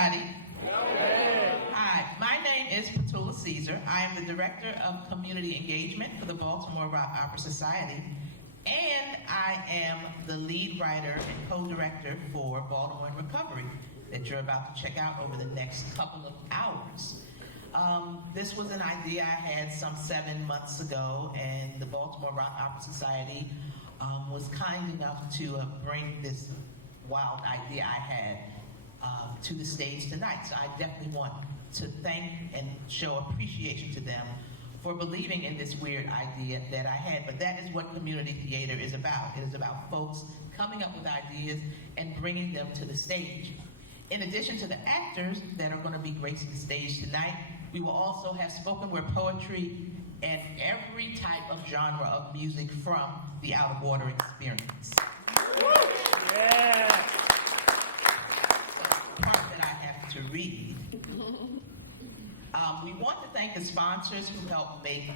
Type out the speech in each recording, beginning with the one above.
everybody. Hi, my name is Petula Caesar. I am the Director of Community Engagement for the Baltimore Rock Opera Society, and I am the lead writer and co-director for Baltimore in Recovery that you're about to check out over the next couple of hours. This was an idea I had some 7 months ago, and the Baltimore Rock Opera Society was kind enough to bring this wild idea I had to the stage tonight. So I definitely want to thank and show appreciation to them for believing in this weird idea that I had. But that is what community theater is about. It is about folks coming up with ideas and bringing them to the stage. In addition to the actors that are going to be gracing the stage tonight, we will also have spoken word poetry and every type of genre of music from the Out of Order experience. Yeah. The part that I have to read. We want to thank the sponsors who helped make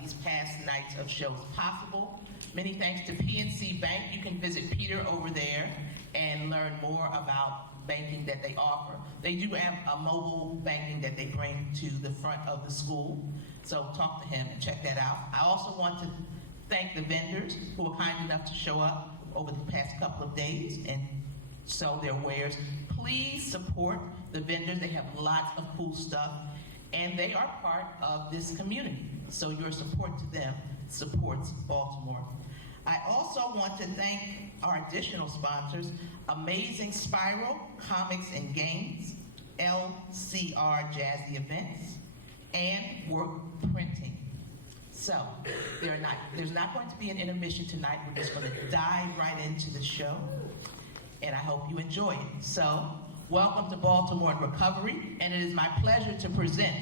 these past nights of shows possible. Many thanks to PNC Bank. You can visit Peter over there and learn more about banking that they offer. They do have a mobile banking that they bring to the front of the school. So talk to him and check that out. I also want to thank the vendors who were kind enough to show up over the past couple of days and sell their wares. Please support the vendors. They have lots of cool stuff, and they are part of this community. So your support to them supports Baltimore. I also want to thank our additional sponsors, Amazing Spiral, Comics and Games, LCR Jazzy Events, and Work Printing. So there's not going to be an intermission tonight. We're just going to dive right into the show, and I hope you enjoy it. So welcome to Baltimore in Recovery, and it is my pleasure to present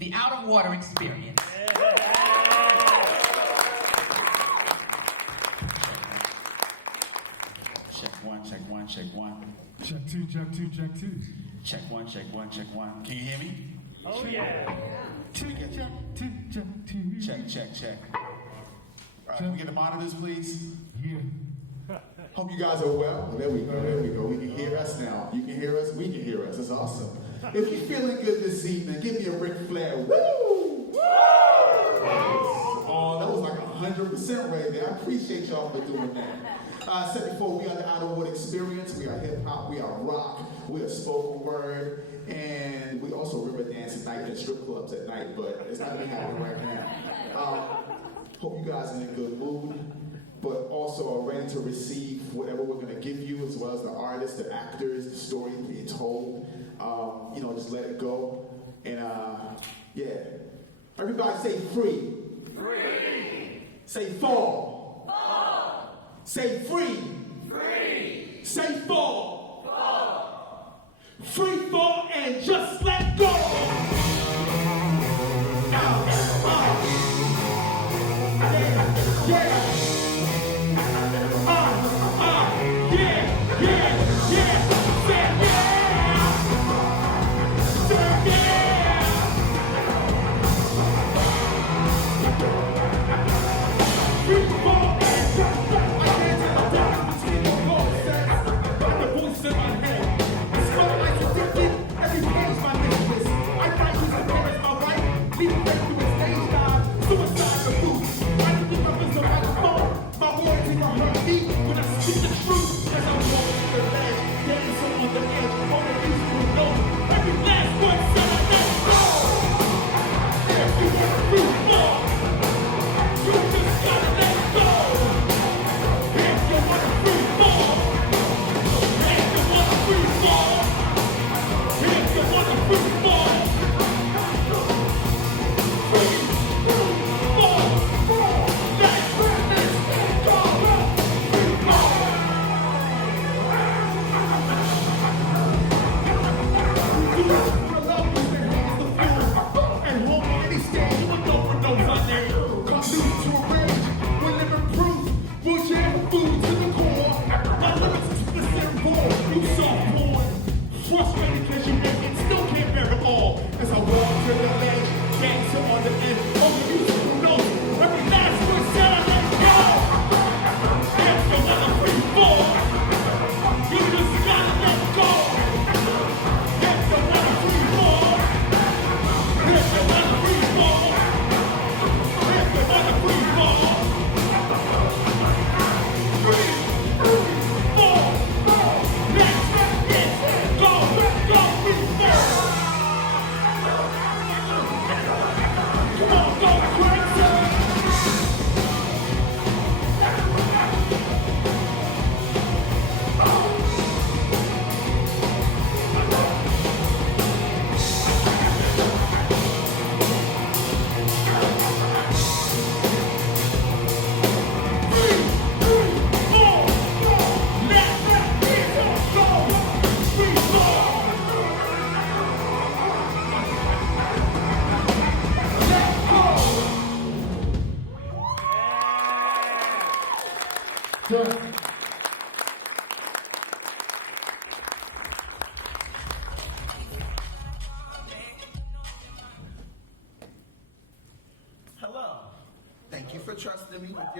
the Out of Order experience. Check one, check one, check one. Check two, check two, check two. Check one, check one, check one. Can you hear me? Oh, yeah. Check, check, two, check two. Check, check, check. All right, can we get the monitors, please? Yeah. Hope you guys are well. There we go, there we go. We can hear us now. You can hear us, we can hear us. That's awesome. If you're feeling good this evening, give me a Ric Flair. Woo! Woo! Oh, that was like 100% right there. I appreciate y'all for doing that. I said before, we are the Out of Order experience. We are hip hop, we are rock, we are spoken word, and we also river dance at night and strip clubs at night, but it's not even happening right now. Hope you guys are in a good mood, but also are ready to receive whatever we're going to give you, as well as the artists, the actors, the story being told. Just let it go. And yeah. Everybody say free. Free. Say fall. Fall. Say free. Free. Say fall. Fall. Free fall and just let go. Yeah. Yeah. Every page my business.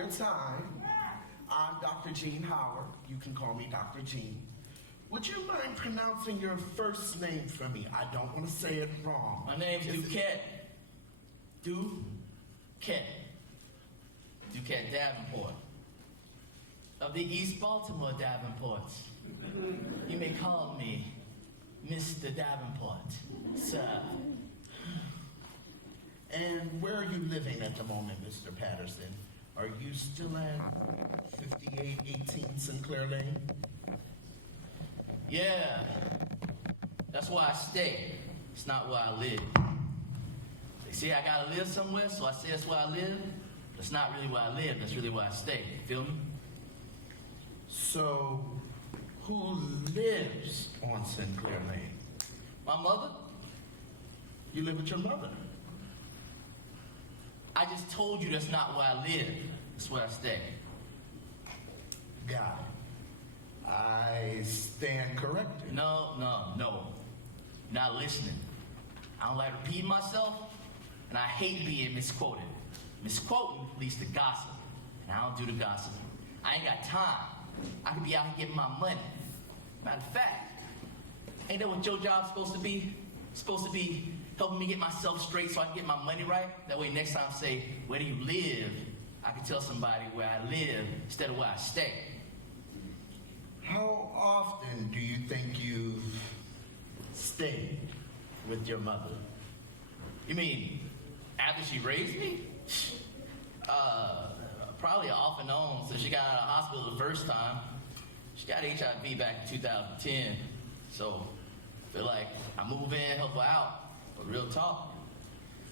your time. I'm Dr. Gene Howard. You can call me Dr. Gene. Would you mind pronouncing your first name for me? I don't want to say it wrong. My name's Duquette. Duquette. Duquette Davenport. Of the East Baltimore Davenports. You may call me Mr. Davenport, sir. And where are you living at the moment, Mr. Patterson? Are you still at 5818 Sinclair Lane? Yeah, that's where I stay. It's not where I live. They say I gotta live somewhere, so I say that's where I live. But it's not really where I live, that's really where I stay. You feel me? So, who lives on Sinclair Lane? My mother? You live with your mother. I just told you that's not where I live. That's where I stay. Got it. I stand corrected. No. Not listening. I don't like repeating myself, and I hate being misquoted. Misquoting leads to gossip, and I don't do the gossip. I ain't got time. I could be out here getting my money. Matter of fact, ain't that what your job's supposed to be? It's supposed to be helping me get myself straight so I can get my money right? That way next time I say, where do you live? I can tell somebody where I live instead of where I stay. How often do you think you've stayed with your mother? You mean after she raised me? Probably off and on since she got out of the hospital the first time. She got HIV back in 2010. So I feel like I move in, help her out. But real talk,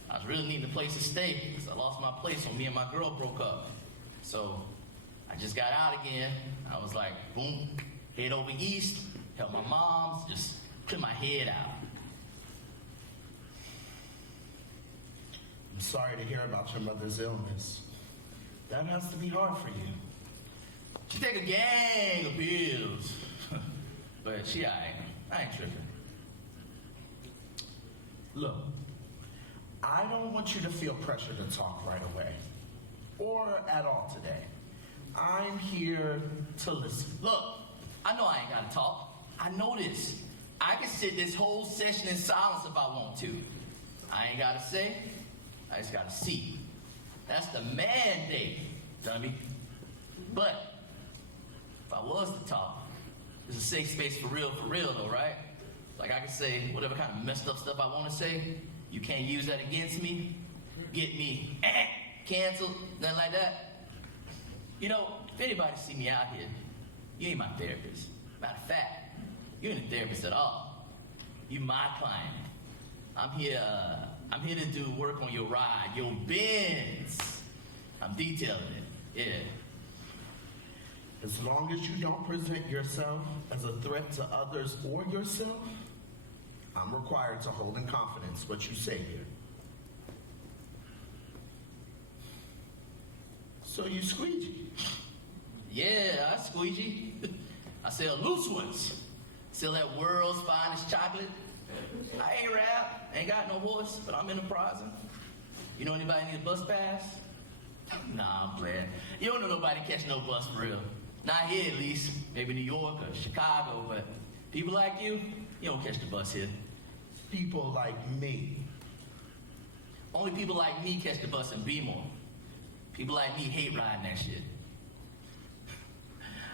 I was really needing a place to stay because I lost my place when me and my girl broke up. So I just got out again. I was like, boom, head over east, help my mom, just clear my head out. I'm sorry to hear about your mother's illness. That has to be hard for you. She take a gang of pills. But she alright. I ain't tripping. Look, I don't want you to feel pressure to talk right away. Or at all today. I'm here to listen. Look, I know I ain't gotta talk. I know this. I can sit this whole session in silence if I want to. I ain't gotta say, I just gotta see. That's the mandate, dummy. But, if I was to talk, it's a safe space for real though, right? Like I can say whatever kind of messed up stuff I want to say. You can't use that against me. Get me canceled, nothing like that. You know, if anybody see me out here, you ain't my therapist. Matter of fact, you ain't a therapist at all. You my client. I'm here to do work on your ride, your Benz. I'm detailing it, yeah. As long as you don't present yourself as a threat to others or yourself, I'm required to hold in confidence what you say here. So you squeegee? Yeah, I squeegee. I sell loose ones. Sell that world's finest chocolate. I ain't rap, ain't got no horse, but I'm enterprising. You know anybody need a bus pass? Nah, I'm playing. You don't know nobody catch no bus for real. Not here at least. Maybe New York or Chicago, but people like you don't catch the bus here. People like me. Only people like me catch the bus in Baltimore. People like me hate riding that shit.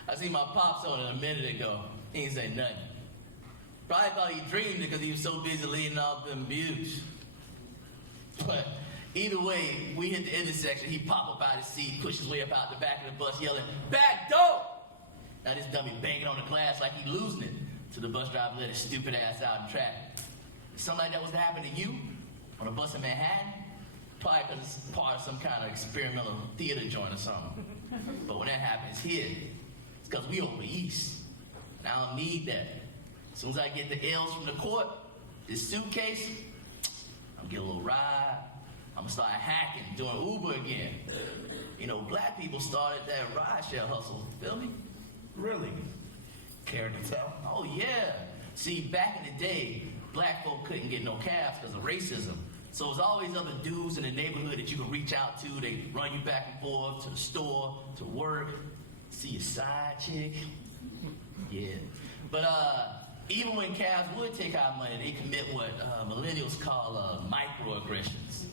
I seen my pops on it a minute ago. He ain't say nothing. Probably thought he dreamed it because he was so busy leading off them views. But either way, we hit the intersection. He pop up out his seat, push his way up out the back of the bus, yelling, "Back door!" Now this dummy banging on the glass like he losing it. So the bus driver let his stupid ass out in traffic. If something like that was to happen to you on a bus in Manhattan, probably because it's part of some kind of experimental theater joint or something. But when that happens here, it's because we over east. And I don't need that. As soon as I get the L's from the court, this suitcase, I'll get a little ride. I'm gonna start hacking, doing Uber again. You know, black people started that rideshare hustle, feel me? Really? Care to tell? Oh yeah. See, back in the day, black folk couldn't get no cabs because of racism. So there's always other dudes in the neighborhood that you can reach out to. They run you back and forth to the store, to work, see your side chick. Yeah. But even when calves would take our money, they commit what millennials call microaggressions.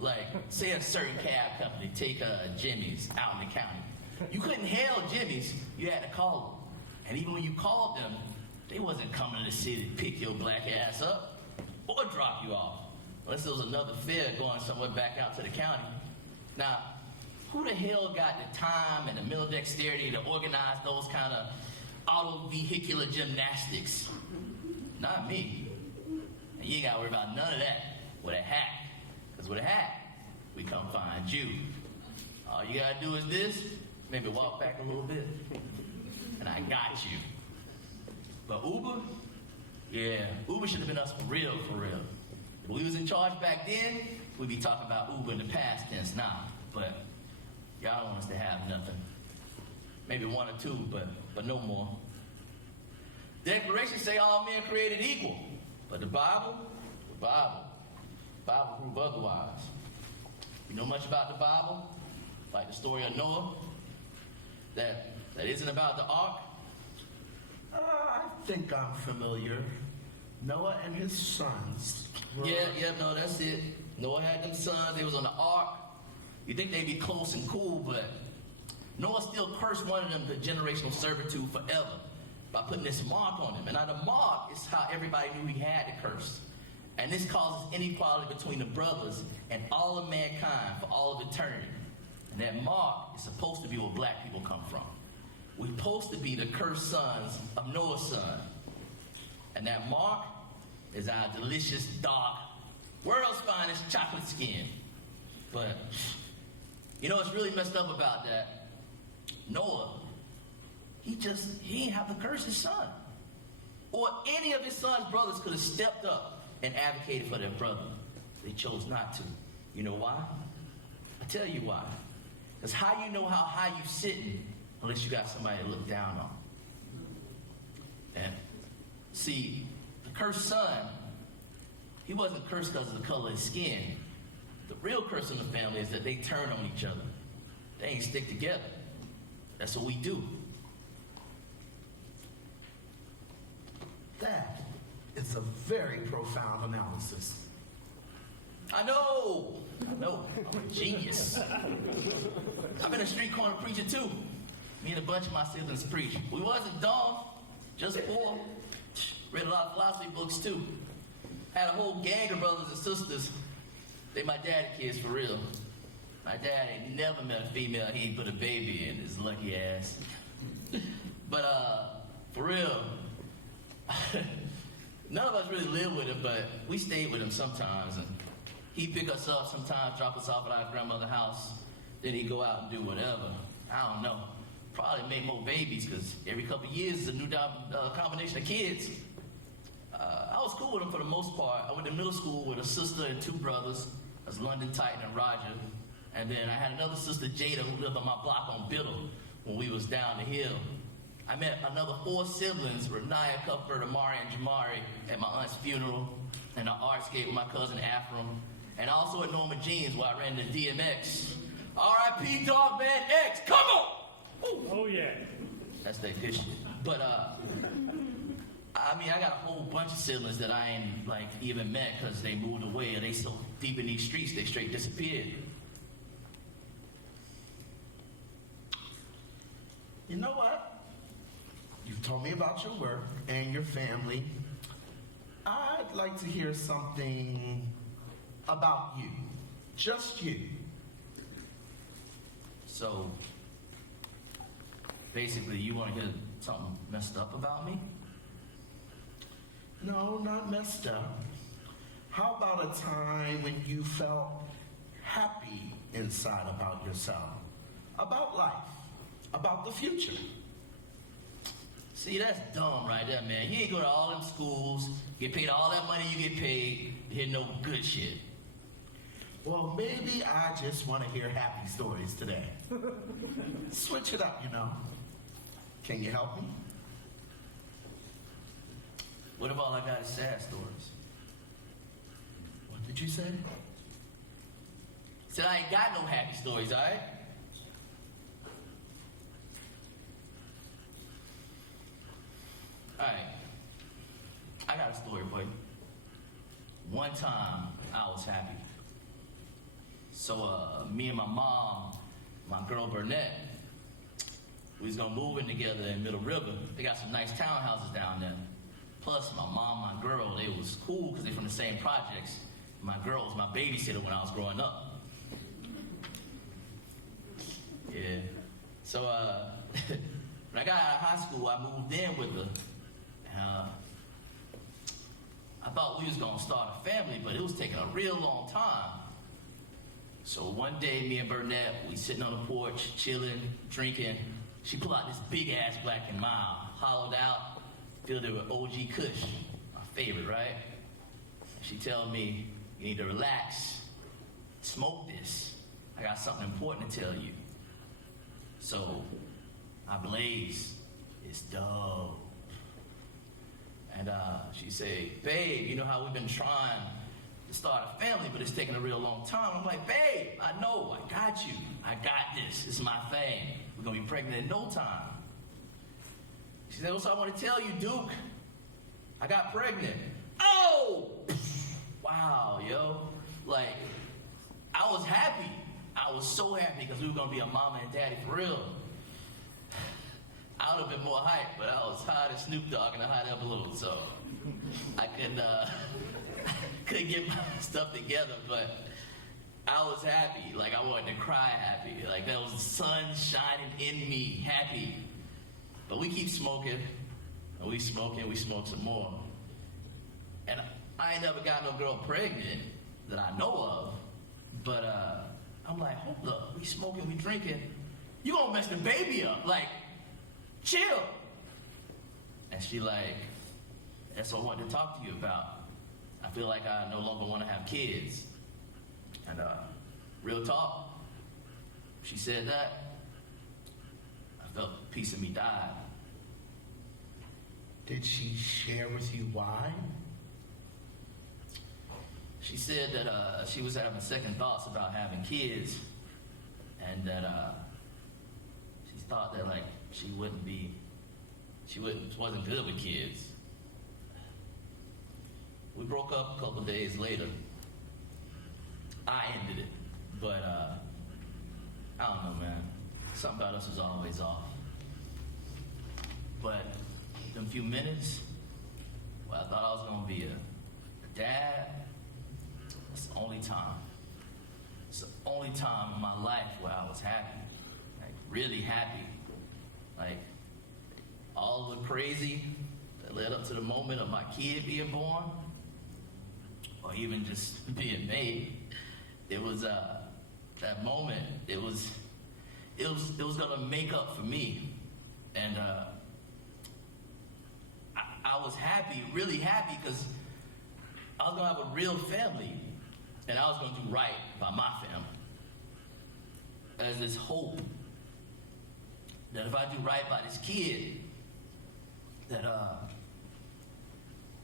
Like, say a certain cab company, take Jimmy's out in the county. You couldn't hail Jimmy's, you had to call them. And even when you called them, they wasn't coming to the city to pick your black ass up or drop you off. Unless there was another fare going somewhere back out to the county. Now, who the hell got the time and the mental dexterity to organize those kind of auto-vehicular gymnastics? Not me. And you ain't gotta worry about none of that with a hack. Because with a hack, we come find you. All you gotta do is this, maybe walk back a little bit, and I got you. But Uber? Yeah, Uber should have been us for real, for real. If we was in charge back then, we'd be talking about Uber in the past tense now. But y'all don't want us to have nothing. Maybe one or two, but no more. Declarations say all men created equal. But the Bible prove otherwise. You know much about the Bible? Like the story of Noah? That isn't about the ark? I think I'm familiar. Noah and his sons. No, that's it. Noah had them sons, they was on the ark. You think they'd be close and cool, but Noah still cursed one of them to generational servitude forever by putting this mark on him. And now the mark is how everybody knew he had to curse. And this causes inequality between the brothers and all of mankind for all of eternity. And that mark is supposed to be where black people come from. We're supposed to be the cursed sons of Noah's son. And that mark is our delicious, dark, world's finest chocolate skin. But, you know what's really messed up about that? Noah, he ain't have to curse his son. Or any of his son's brothers could have stepped up and advocated for their brother. They chose not to. You know why? I tell you why. Because how you know how high you sitting unless you got somebody to look down on? And see, the cursed son, he wasn't cursed because of the color of his skin. The real curse in the family is that they turn on each other. They ain't stick together. That's what we do. That is a very profound analysis. I know. I'm a genius. I've been a street corner preacher too. Me and a bunch of my siblings preach. We wasn't dumb, just poor. Read a lot of philosophy books too. Had a whole gang of brothers and sisters. They my daddy kids for real. My dad ain't never met a female he ain't put a baby in his lucky ass. But for real, none of us really lived with him, but we stayed with him sometimes. And he'd pick us up sometimes, drop us off at our grandmother's house. Then he'd go out and do whatever. I don't know. Probably make more babies, because every couple of years is a new combination of kids. I was cool with him for the most part. I went to middle school with a sister and two brothers. That's London, Titan, and Roger. And then I had another sister, Jada, who lived on my block on Biddle when we was down the hill. I met another 4 siblings, Renaya, Cuthbert, Amari, and Jamari, at my aunt's funeral, and an artscape with my cousin Afram, and also at Norma Jean's where I ran the DMX. R.I.P. Dog Man X, come on! Ooh. Oh, yeah. That's that good shit. But, I mean, I got a whole bunch of siblings that I ain't, like, even met because they moved away or they so deep in these streets they straight disappeared. You know what? You've told me about your work and your family. I'd like to hear something about you. Just you. So, basically, you want to hear something messed up about me? No, not messed up. How about a time when you felt happy inside about yourself, about life, about the future? See, that's dumb right there, man. You ain't go to all them schools, get paid all that money you get paid, hear no good shit. Well, maybe I just want to hear happy stories today. Switch it up, you know. Can you help me? What if all I got is sad stories? Well, Did you say? Said I ain't got no happy stories, all right? All right. I got a story for you. One time, I was happy. So, me and my mom, my girl Burnett, we was gonna move in together in Middle River. They got some nice townhouses down there. Plus, my mom, my girl, they was cool because they from the same projects. My girl was my babysitter when I was growing up. Yeah. So, when I got out of high school, I moved in with her. I thought we was gonna start a family, but it was taking a real long time. So one day, me and Burnett, we sitting on the porch, chilling, drinking. She pulled out this big ass Black and Mild, hollowed out, filled it with OG Kush, my favorite, right? She tell me, you need to relax, smoke this. I got something important to tell you. So I blaze, it's dope. And she said, babe, you know how we've been trying to start a family, but it's taking a real long time. I'm like, babe, I know, I got you. I got this. It's my thing. We're going to be pregnant in no time. She said, so I want to tell you, Duke, I got pregnant. Oh! Wow, yo. Like, I was happy. I was so happy because we were going to be a mama and daddy for real. I would have been more hyped, but I was hot as Snoop Dogg in a hot air balloon, so I couldn't get my stuff together, but I was happy. Like, I wanted to cry happy. Like, there was the sun shining in me, happy. But we keep smoking, and we smoke some more. And I ain't never got no girl pregnant that I know of, but I'm like, hold up, we smoking, we drinking. You gonna mess the baby up, like, chill. And she like, that's what I wanted to talk to you about. I feel like I no longer want to have kids. And real talk, she said that, I felt a piece of me died. Did she share with you why? She said that she was having second thoughts about having kids, and that she thought that like she wasn't good with kids. We broke up a couple days later. I ended it, but I don't know, man. Something about us was always off. But in a few minutes, well, I thought I was gonna be a dad. It's the only time. It's the only time in my life where I was happy, like really happy. Like all the crazy that led up to the moment of my kid being born, or even just being made. It was that moment. It was gonna make up for me, and I was happy, really happy, because I was gonna have a real family, and I was gonna do right by my family. There's this hope that if I do right by this kid, that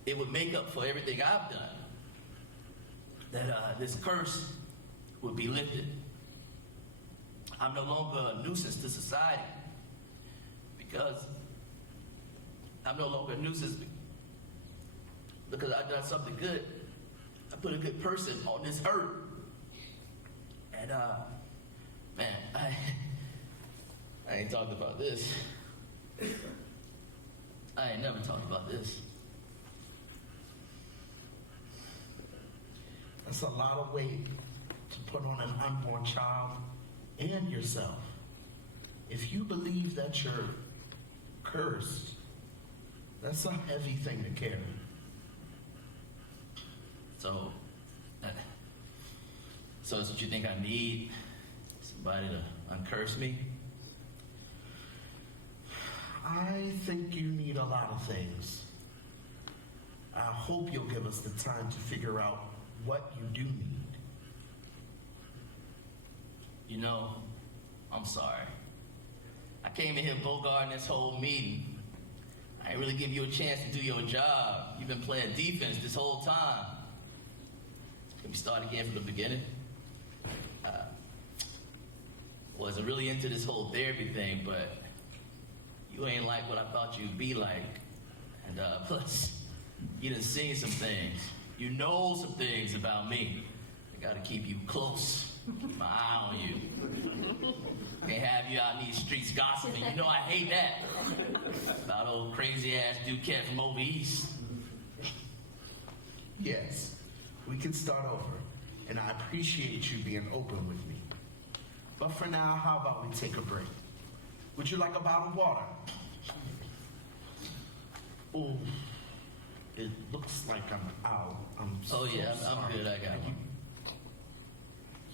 it would make up for everything I've done. That this curse would be lifted. I'm no longer a nuisance to society because I'm no longer a nuisance because I've done something good. I put a good person on this earth. And man, I ain't talked about this. I ain't never talked about this. That's a lot of weight to put on an unborn child and yourself. If you believe that you're cursed, that's a heavy thing to carry. So that's what you think I need? Somebody to uncurse me? I think you need a lot of things. I hope you'll give us the time to figure out what you do need. You know, I'm sorry. I came in here bogarting this whole meeting. I ain't really give you a chance to do your job. You've been playing defense this whole time. Can we start again from the beginning? Wasn't really into this whole therapy thing, but you ain't like what I thought you'd be like. And plus, you done seen some things. You know some things about me. I gotta keep you close. Keep my eye on you. Can't have you out in these streets gossiping. You know I hate that. About old crazy ass Duquette from over east. Yes, we can start over, and I appreciate you being open with me. But for now, how about we take a break? Would you like a bottle of water? Oh, it looks like I'm out. I'm Oh yeah, I'm sorry. good. I got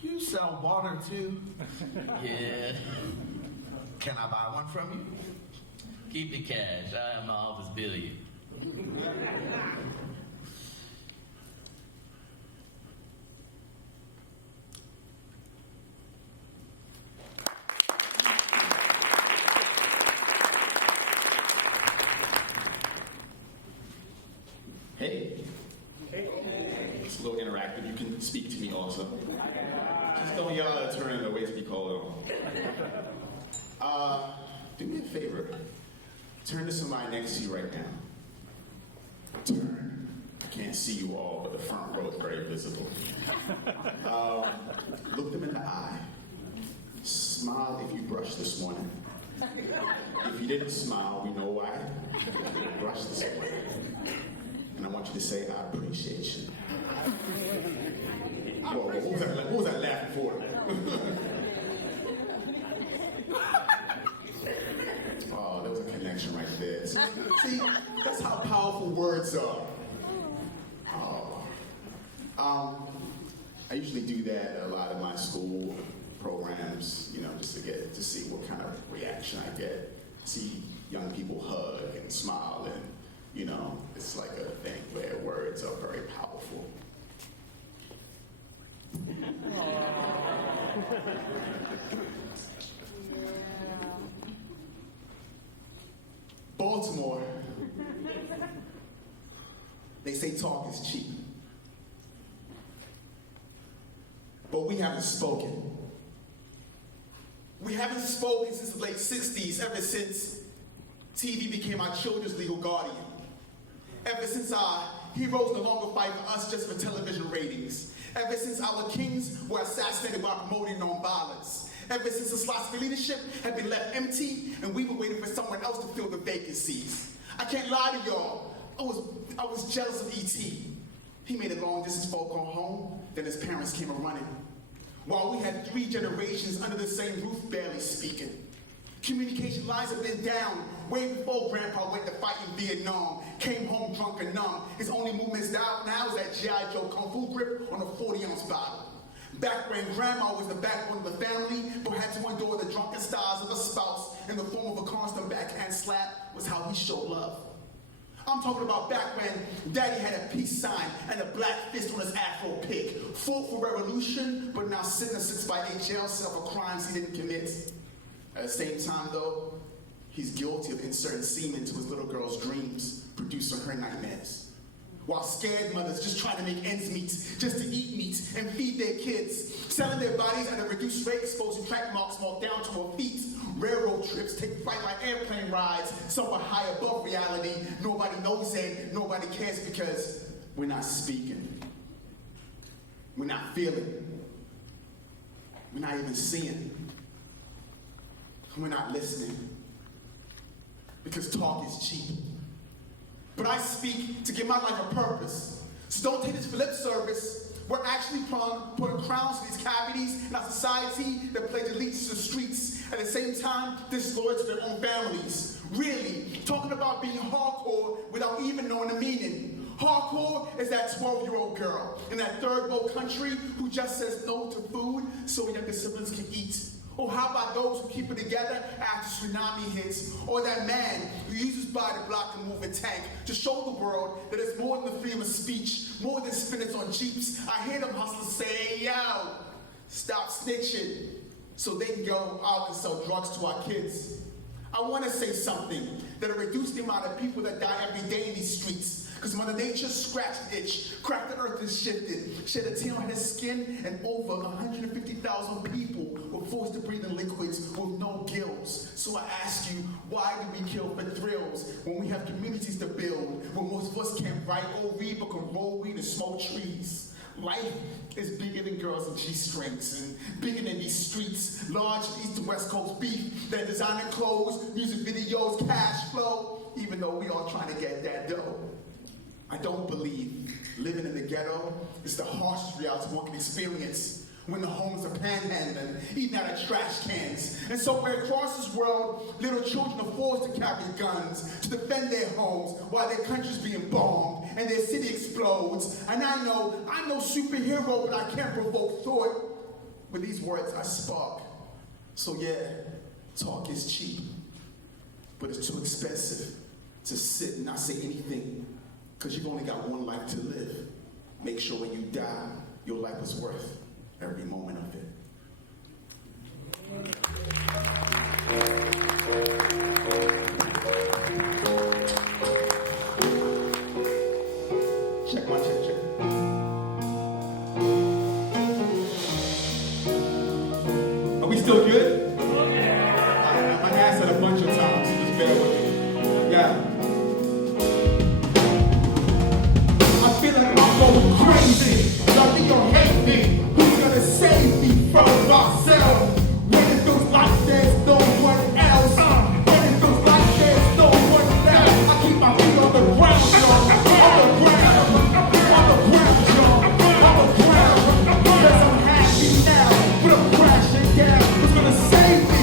you. You sell water too? Yeah. Can I buy one from you? Keep the cash. I have my office bill you. Hey. It's a little interactive. You can speak to me also. Just don't yell out of turn and wait to be called on. Do me a favor. Turn to somebody next to you right now. Turn. I can't see you all, but the front row is very visible. Look them in the eye. Smile if you brushed this morning. If you didn't smile, we know why. You brushed this morning. And I want you to say, I appreciate you. Whoa, what was that laughing for? Oh, there was a connection right there. See, that's how powerful words are. Oh. I usually do that at a lot of my school programs, just to see what kind of reaction I get. See young people hug and smile, and it's like a thing where words are very powerful. Baltimore, they say talk is cheap. But we haven't spoken. We haven't spoken since the late 60s, ever since TV became our children's legal guardian. Ever since our heroes no longer fight for us just for television ratings. Ever since our kings were assassinated while promoting nonviolence. Ever since the slots for leadership had been left empty and we were waiting for someone else to fill the vacancies. I can't lie to y'all. I was jealous of E.T. He made a long distance phone call home, then his parents came a-running. While we had 3 generations under the same roof barely speaking. Communication lines have been down way before Grandpa went to fight in Vietnam, came home drunk and numb. His only movements now is that G.I. Joe Kung Fu grip on a 40-ounce bottle. Back when Grandma was the backbone of the family, but had to endure the drunken styles of a spouse in the form of a constant backhand slap was how he showed love. I'm talking about back when Daddy had a peace sign and a black fist on his afro pick. Fought for revolution, but now sitting in a 6x8 jail cell for crimes he didn't commit. At the same time, though, he's guilty of inserting semen to his little girl's dreams, producing her nightmares. While scared mothers just trying to make ends meet, just to eat meat and feed their kids, selling their bodies at a reduced rate, exposing track marks marked down to her feet. Railroad trips take flight like airplane rides, somewhere high above reality. Nobody knows it, nobody cares because we're not speaking. We're not feeling. We're not even seeing. We're not listening. Because talk is cheap. But I speak to give my life a purpose. So don't take this for lip service. We're actually putting crowns to these cavities in our society that pledge allegiance to the streets. At the same time, disloyal to their own families. Really, talking about being hardcore without even knowing the meaning. Hardcore is that 12-year-old girl in that third world country who just says no to food so younger siblings can eat. Or how about those who keep it together after tsunami hits? Or that man who uses body to block and move a tank to show the world that it's more than the freedom of speech, more than spinach on Jeeps. I hear them hustlers say, yo, stop snitching, so they can go out and sell drugs to our kids. I want to say something that'll reduce the amount of people that die every day in these streets. Because Mother Nature scratched an itch, cracked the earth and shifted, shed a tear on his skin, and over 150,000 people were forced to breathe in liquids with no gills. So I ask you, why do we kill for thrills when we have communities to build, when most of us can't write or read but can roll weed and smoke trees? Life is bigger than girls and G-strings, and bigger than these streets. Large East to West Coast beef, than designer clothes, music videos, cash flow, even though we all trying to get that dough. I don't believe living in the ghetto is the harshest reality one can experience. When the homes are panhandling, eating out of trash cans. And somewhere across this world, little children are forced to carry guns to defend their homes while their country's being bombed and their city explodes. And I know superhero, but I can't provoke thought. With these words, I spark. So yeah, talk is cheap, but it's too expensive to sit and not say anything, because you've only got one life to live. Make sure when you die, your life was worth every moment of it. Check. Are we still good? I asked it a bunch of times, so just bear with me. Yeah. I feel like I'm going crazy. Love me or hate me. Who's gonna save me from myself? When it feels like there's no one else. When it feels like there's no one left. I keep my feet on the ground, y'all. On the ground, y'all. On the ground. Because I'm happy now, but I'm crashing down. Who's gonna save me?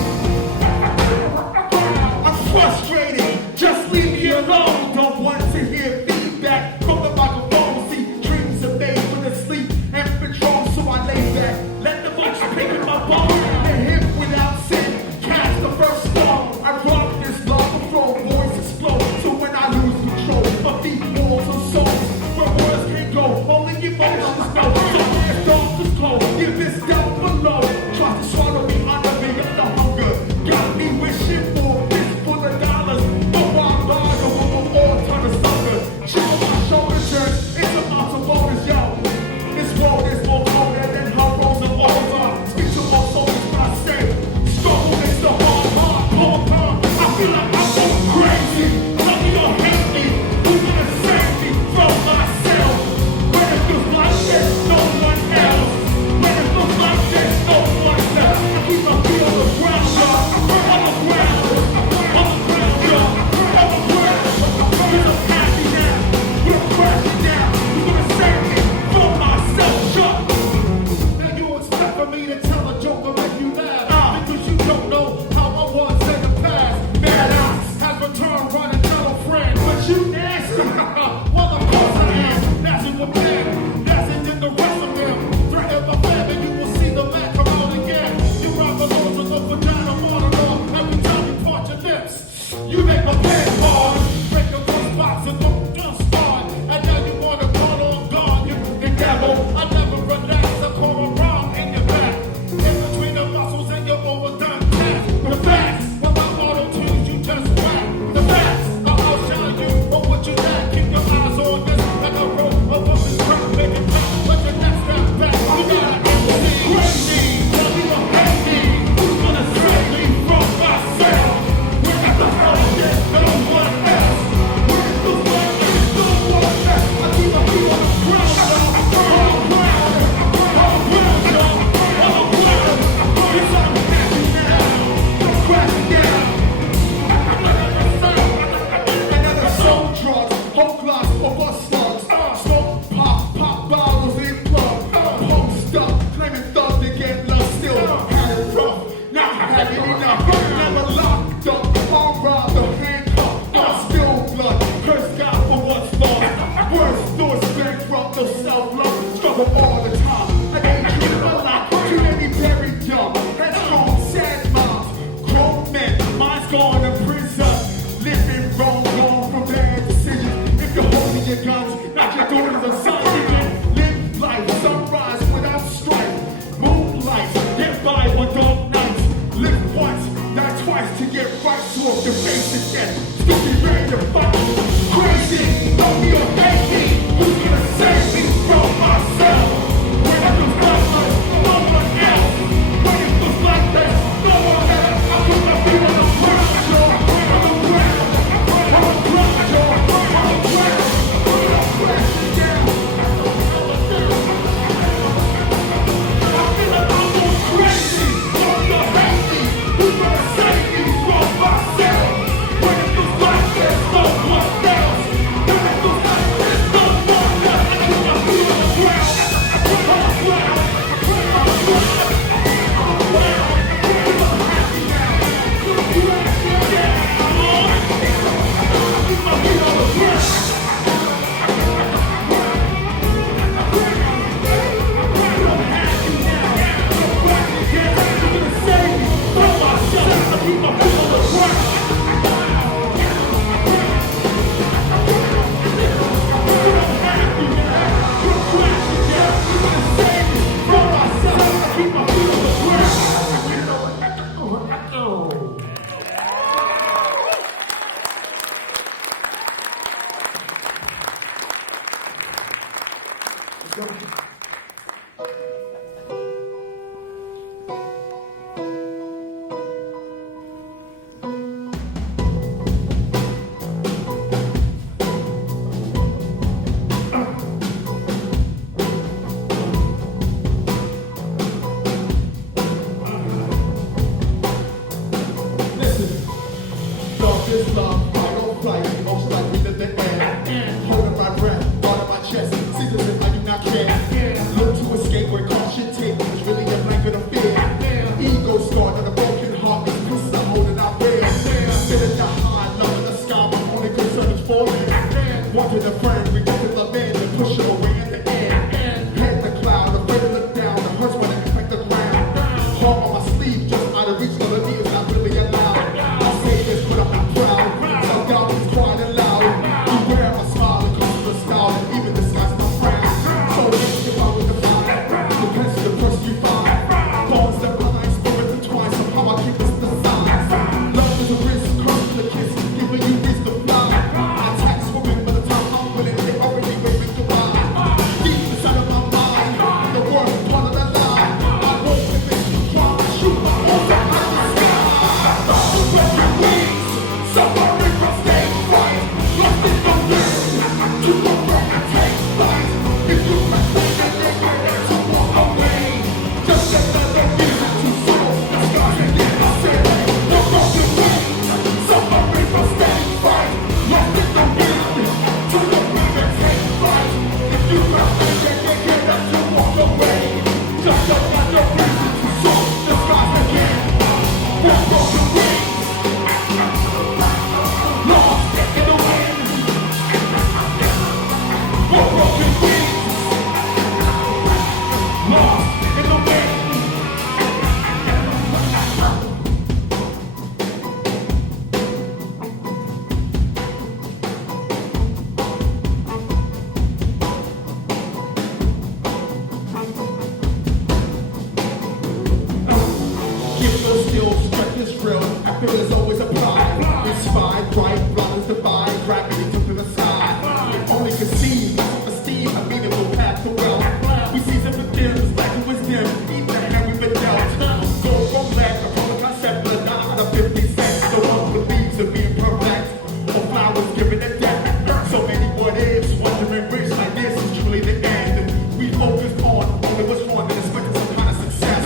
I'm frustrated. Just leave me alone. Don't want to hear feedback from the microphone. See, dreams are made for the sleep and patrol, so I lay back. Let the books pick up my bone and hit without sin. Cast the first stone. I rock this love before voice explode. So when I lose control, my feet walls of souls. Where words can't go, only emotions know. So there's dark is close. Give this down below. Try to swallow me under me and the hunger. Got me wishing for this full of dollars. But while God, we will all turn to sucker. Check on my shoulder turn. It's a mountain waters, yo. This road is more colder than her rose of over. Speak to my soldiers when I say, struggle is the hard part. I feel like I'm going crazy. Love me or hate me. Who's gonna save me from myself? When it feels like there's no one else. When it feels like there's no one left. I keep my feet on the ground, y'all. On the ground. On the ground, y'all. On the ground. Because I'm happy now. We're crashing down. Who's gonna save me from myself, y'all? Now you expect for me to tell a joke or make you laugh. Because you don't know how I was in the past. Mad Ox has returned, run and tell a friend. But you nasty. Well, of course I am. That's in the plan. That's it in the rest of them. Threaten my family, you will see the man come out again. You rob the lords with a vagina monologue. Every time you part your lips, you make my pants hard. Break the first box and look just hard. And now you wanna call on God, you the devil. I never relax, I call a wrong in your back. In between the muscles and your overdone task. The facts, when my auto tunes you just whack. The facts, I'll outshine you on what you lack. Keep your eyes on this, like a rope of a track. Make it back, let your next step back. You gotta MC. Crazy, tell me or hate me. Who's gonna save me from myself? When it feels like there's no one else. When it feels like there's no one left. I keep my feet on the ground, y'all. On the ground. On the ground, y'all. On the ground. Because I'm happy now. I'm crashing down. Another soul drugs, whole glass of bus slugs. Smoke, pop bottles in club. Post up, claiming thugs to get love. Still had it rough, not having enough. Never locked up, arm robbed or handcuffed. But still blood, curse God for what's lost. Worst thoughts bankrupt, no self-love. Struggle all the time. I ain't dream my life, too many buried young. Headstrong, sad moms, grown men, minds gone to prison. Living wrong, gone from bad decisions. If you're holding your guns, not your daughters or sons. Live life, sunrise without strife. Moonlight, get by on dark nights. Live once, die twice to get right. So if your face again, still be ready to fight. Crazy, love me or hate Listen, love is love, fight or flight, emotion like breathing the air. Holding my breath, guarding my chest, seasons it, I do not care. Look to escape where caution take, it's really a blanket of fear. Ego scarred on a broken heart, these pieces I'm holding out there. Sitting the high, love in the sky, my only concern is falling. Wanted a friend, rejected the man, and push him away in the air. Head the cloud, afraid to look down, the hurts when I impact the ground. Heart on my sleeve, just out of reach, melody is not really allowed. I say this, but I'm not proud. Self-doubt is crying aloud. Beware my smile, it comes with a style, and even the sky's not frown. So let's get on with the vibe. Depends on the person you find. Bones that blind, spirits entwined, somehow I keep this the signs. Love is a risk, curse is a kiss, giving you this to fly. I tax women by the time I'm willing, they already waving to ride. Deep inside of my mind, the world is part of the lie. I won't live it, try to shoot my own out of the sky. Broken wings, suffering from stage fright. Lost in the wind, to the world and take flight. If you can stand and they get to walk away, just another reason to soar. The stars again, I said, the broken wings, suffering from stage fright. Lost in the wind, to the world and take flight. If you can stand and they get to walk away, just another reason to soar. The stars again, the broken wings. Lost in the wind, we're broken wings. Lost in the wind. Give those skills, strength is real. After there's always a pride. Inspired, bright, blind is divine. Gravity took to the side. Only conceive, esteem, a meaningful path to wealth. We see some dims, like it was dim. Eat the hand we've been dealt. Go from black, a public concept, but not out of 50 cents. No one believes in being perfect. Or flowers given a death. So many what ifs, wondering which like this is truly the end. We focus on only what's wrong and expecting some kind of success.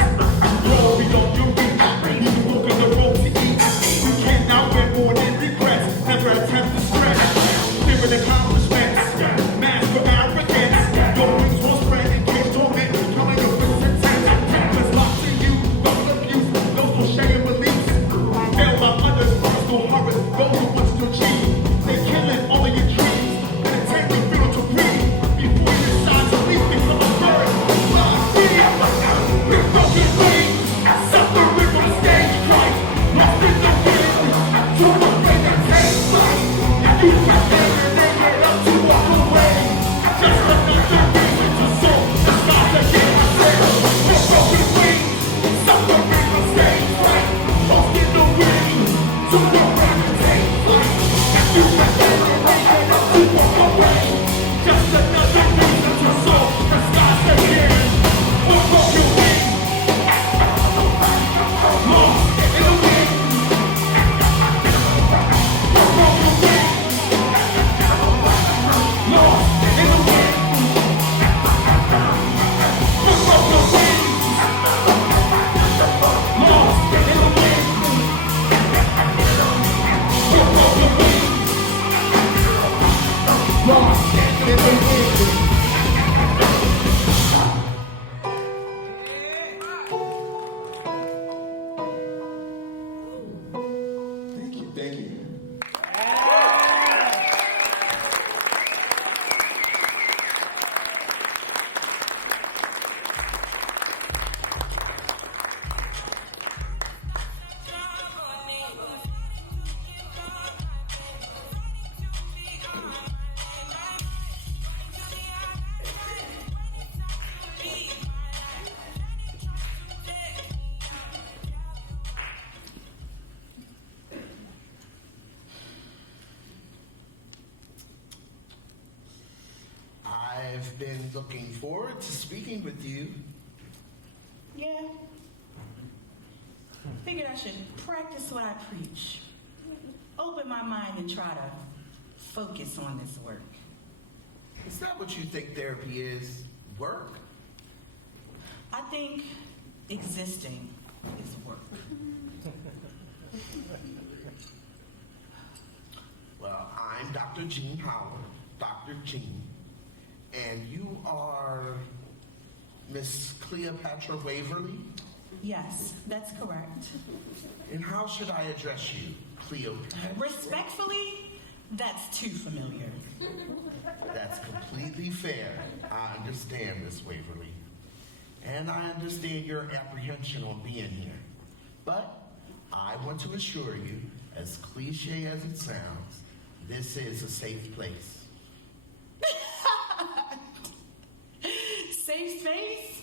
Grow beyond your reach. You can look at the road to eat. We can't outweigh more than regrets. Never attempt to stretch. Fearing accomplishments. Mask for arrogance. Your wings will spread in case torment. Coming your wits intense. What's locked in you, double abuse. Those who share your beliefs. Fail by others, personal horrors. Those who want to achieve. They killing all of your dreams. And it takes your freedom to breathe. Before you decide to leave, become a bird. Fly free. With broken wings. Suffering from stage fright. Lost in the wind. To a way that takes flight. And you got there and they get up to walk away. Just another reason to soar. The stars again, I said. With broken wings. Suffering from stage fright. Lost in the wind. To a way that takes flight. And you got there and they get up to walk away. Just another reason to soar. The stars again. With broken wings. Lost in the wind. We're broken wings. I've been looking forward to speaking with you. Yeah. Figured I should practice what I preach. Open my mind and try to focus on this work. Is that what you think therapy is? Work? I think existing is work. Well, I'm Dr. Jean Howard, Dr. Jean, and you are Miss Cleopatra Waverly? Yes, that's correct. And how should I address you, Cleopatra? Respectfully, that's too familiar. That's completely fair. I understand, Miss Waverly. And I understand your apprehension on being here. But I want to assure you, as cliche as it sounds, this is a safe place. Safe space?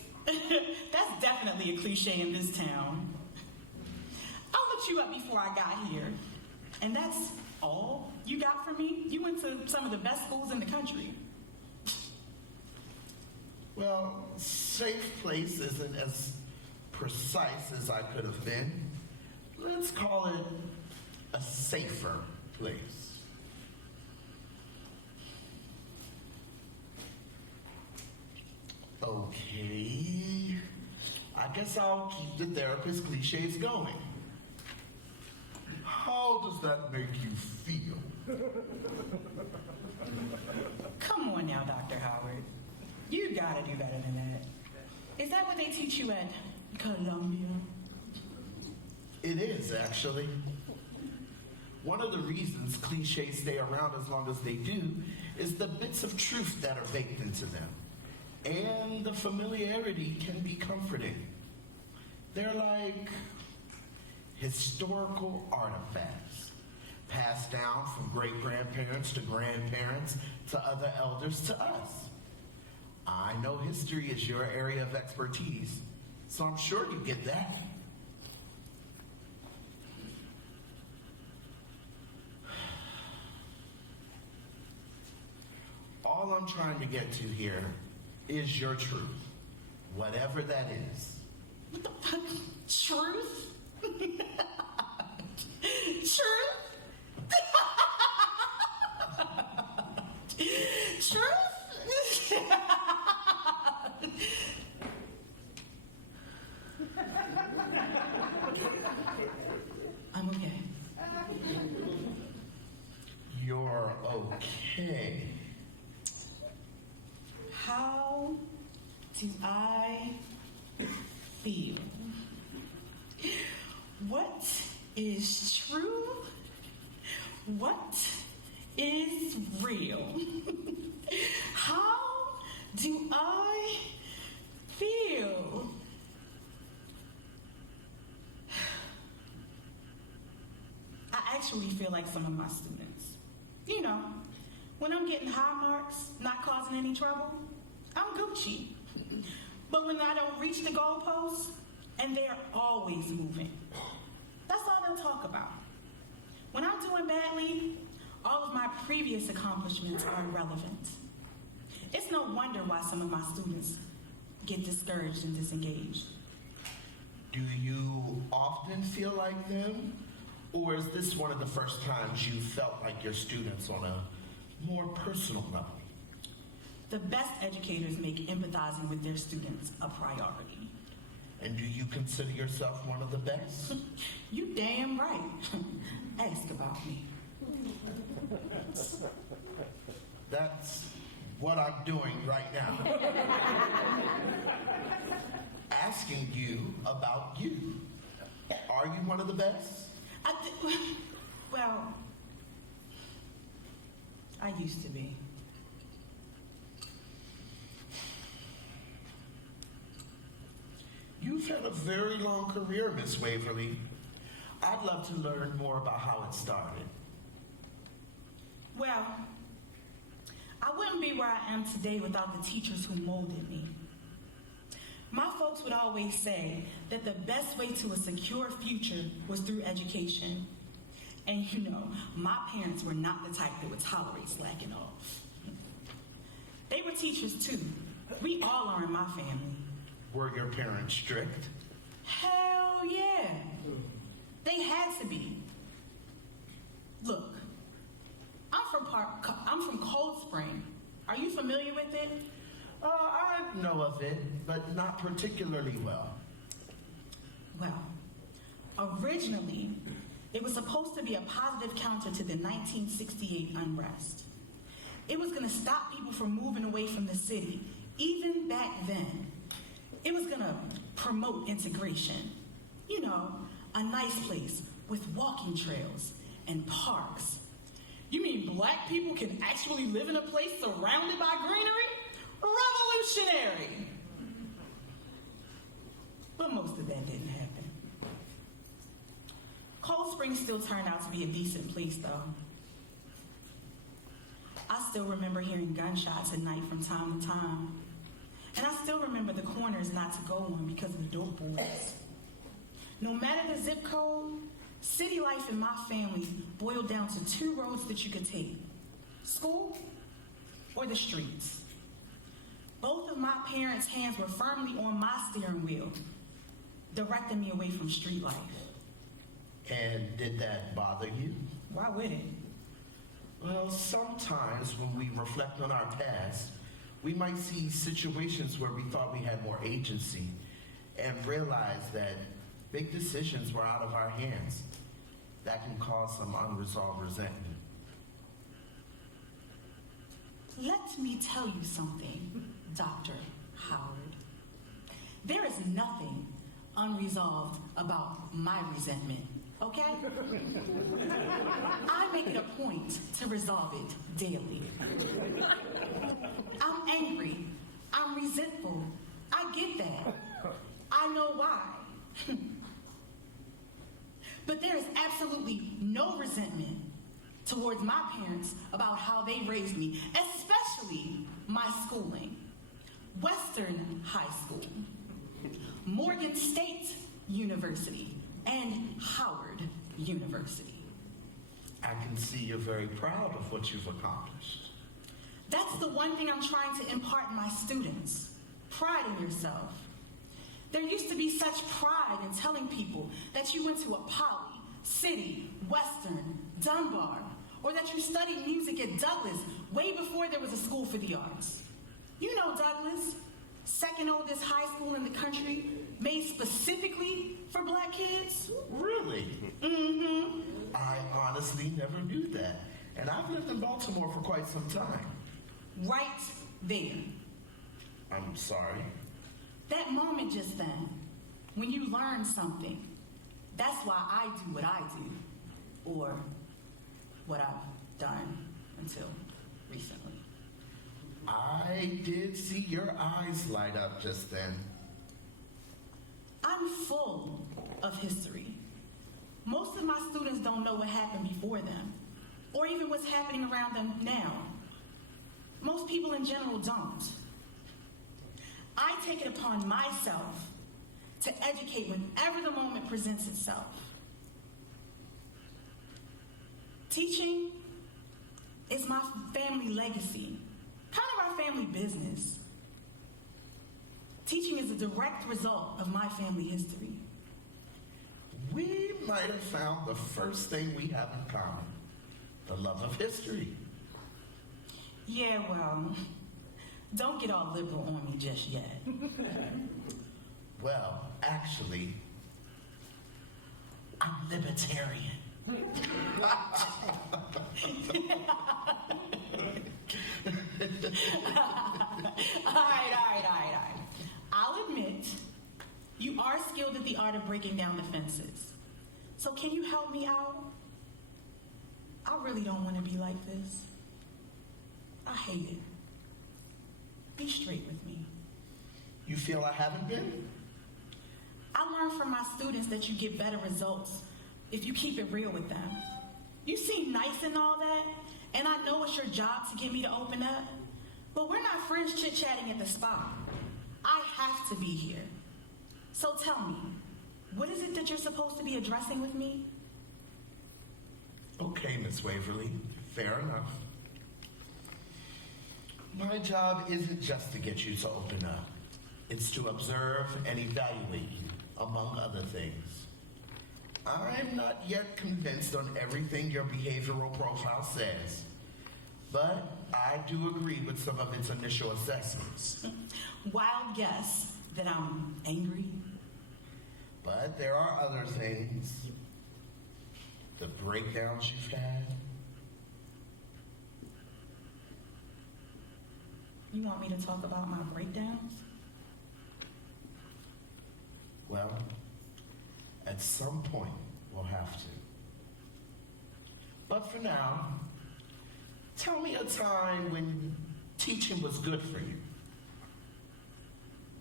That's definitely a cliche in this town. I looked you up before I got here. And that's all you got from me? You went to some of the best schools in the country. Well, safe place isn't as precise as I could have been. Let's call it a safer place. Okay. I guess I'll keep the therapist cliches going. How does that make you feel? Come on now, Dr. Howard. You gotta do better than that. Is that what they teach you at Columbia? It is, actually. One of the reasons cliches stay around as long as they do is the bits of truth that are baked into them. And the familiarity can be comforting. They're like historical artifacts passed down from great-grandparents to grandparents to other elders to us. I know history is your area of expertise, so I'm sure you get that. All I'm trying to get to here is your truth, whatever that is. What the fuck? Truth? Truth? Truth? I'm okay. You're okay. How do I feel? What is true? What is real? How do I feel? I actually feel like some of my students. You know, when I'm getting high marks, not causing any trouble, I'm Gucci. But when I don't reach the goalposts, and they're always moving, that's all they'll talk about. When I'm doing badly, all of my previous accomplishments are irrelevant. It's no wonder why some of my students get discouraged and disengaged. Do you often feel like them? Or is this one of the first times you felt like your students on a more personal level? The best educators make empathizing with their students a priority. And do you consider yourself one of the best? You damn right. Ask about me. That's what I'm doing right now. Asking you about you. Are you one of the best? Well, I used to be. You've had a very long career, Miss Waverly. I'd love to learn more about how it started. Well, I wouldn't be where I am today without the teachers who molded me. My folks would always say that the best way to a secure future was through education. And you know, my parents were not the type that would tolerate slacking off. They were teachers too. We all are in my family. Were your parents strict? Hell yeah. They had to be. Look, I'm from Cold Spring. Are you familiar with it? I know of it, but not particularly well. Well, originally, it was supposed to be a positive counter to the 1968 unrest. It was going to stop people from moving away from the city. Even back then, it was going to promote integration. You know, a nice place with walking trails and parks. You mean black people can actually live in a place surrounded by greenery? Revolutionary! But most of that didn't happen. Cold Spring still turned out to be a decent place, though. I still remember hearing gunshots at night from time to time. And I still remember the corners not to go on because of the dope boys. No matter the zip code, city life in my family boiled down to two roads that you could take: school or the streets. Both of my parents' hands were firmly on my steering wheel, directing me away from street life. And did that bother you? Why would it? Well, sometimes when we reflect on our past, we might see situations where we thought we had more agency and realize that big decisions were out of our hands. That can cause some unresolved resentment. Let me tell you something, Dr. Howard. There is nothing unresolved about my resentment, okay? I make it a point to resolve it daily. I'm angry. I'm resentful. I get that. I know why. But there is absolutely no resentment towards my parents about how they raised me, especially my schooling. Western High School, Morgan State University, and Howard University. I can see you're very proud of what you've accomplished. That's the one thing I'm trying to impart in my students. Pride in yourself. There used to be such pride in telling people that you went to a Poly, City, Western, Dunbar, or that you studied music at Douglas way before there was a school for the arts. You know Douglas, second oldest high school in the country, made specifically for black kids. Really? Mm-hmm. I honestly never knew that. And I've lived in Baltimore for quite some time. Right there. I'm sorry. That moment just then, when you learn something, that's why I do what I do, or what I've done until recently. I did see your eyes light up just then. I'm full of history. Most of my students don't know what happened before them, or even what's happening around them now. Most people in general don't. I take it upon myself to educate whenever the moment presents itself. Teaching is my family legacy, kind of our family business. Teaching is a direct result of my family history. We might have found the first thing we have in common, the love of history. Yeah, well, don't get all liberal on me just yet. Well, actually, I'm libertarian. All right. I'll admit, you are skilled at the art of breaking down defenses. So can you help me out? I really don't want to be like this. I hate it. Be straight with me. You feel I haven't been? I learned from my students that you get better results if you keep it real with them. You seem nice and all that, and I know it's your job to get me to open up, but we're not friends chit-chatting at the spa. I have to be here. So tell me, what is it that you're supposed to be addressing with me? Okay, Miss Waverly, fair enough. My job isn't just to get you to open up. It's to observe and evaluate you, among other things. I'm not yet convinced on everything your behavioral profile says, but I do agree with some of its initial assessments. Wild guess that I'm angry. But there are other things. The breakdowns you've had. You want me to talk about my breakdowns? Well, at some point, we'll have to. But for now, tell me a time when teaching was good for you.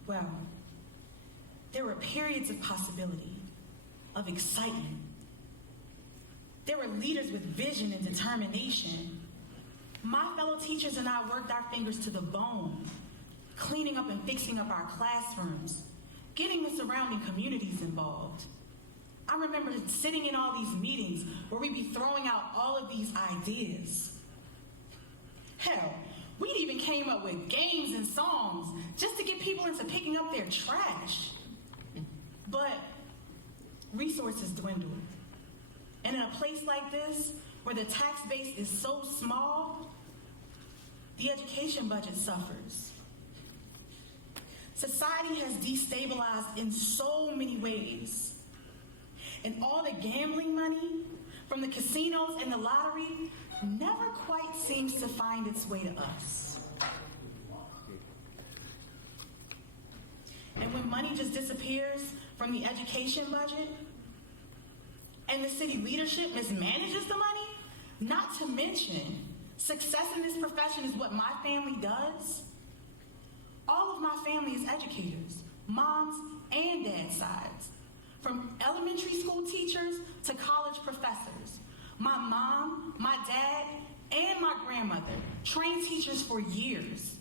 Well, there were periods of possibility, of excitement. There were leaders with vision and determination. My fellow teachers and I worked our fingers to the bone, cleaning up and fixing up our classrooms, getting the surrounding communities involved. I remember sitting in all these meetings where we'd be throwing out all of these ideas. Hell, we'd even came up with games and songs just to get people into picking up their trash. But resources dwindle. And in a place like this, where the tax base is so small, the education budget suffers. Society has destabilized in so many ways. And all the gambling money from the casinos and the lottery never quite seems to find its way to us. And when money just disappears from the education budget, and the city leadership mismanages the money, not to mention success in this profession is what my family does. All of my family is educators, moms and dad sides, from elementary school teachers to college professors. My mom, my dad, and my grandmother trained teachers for years.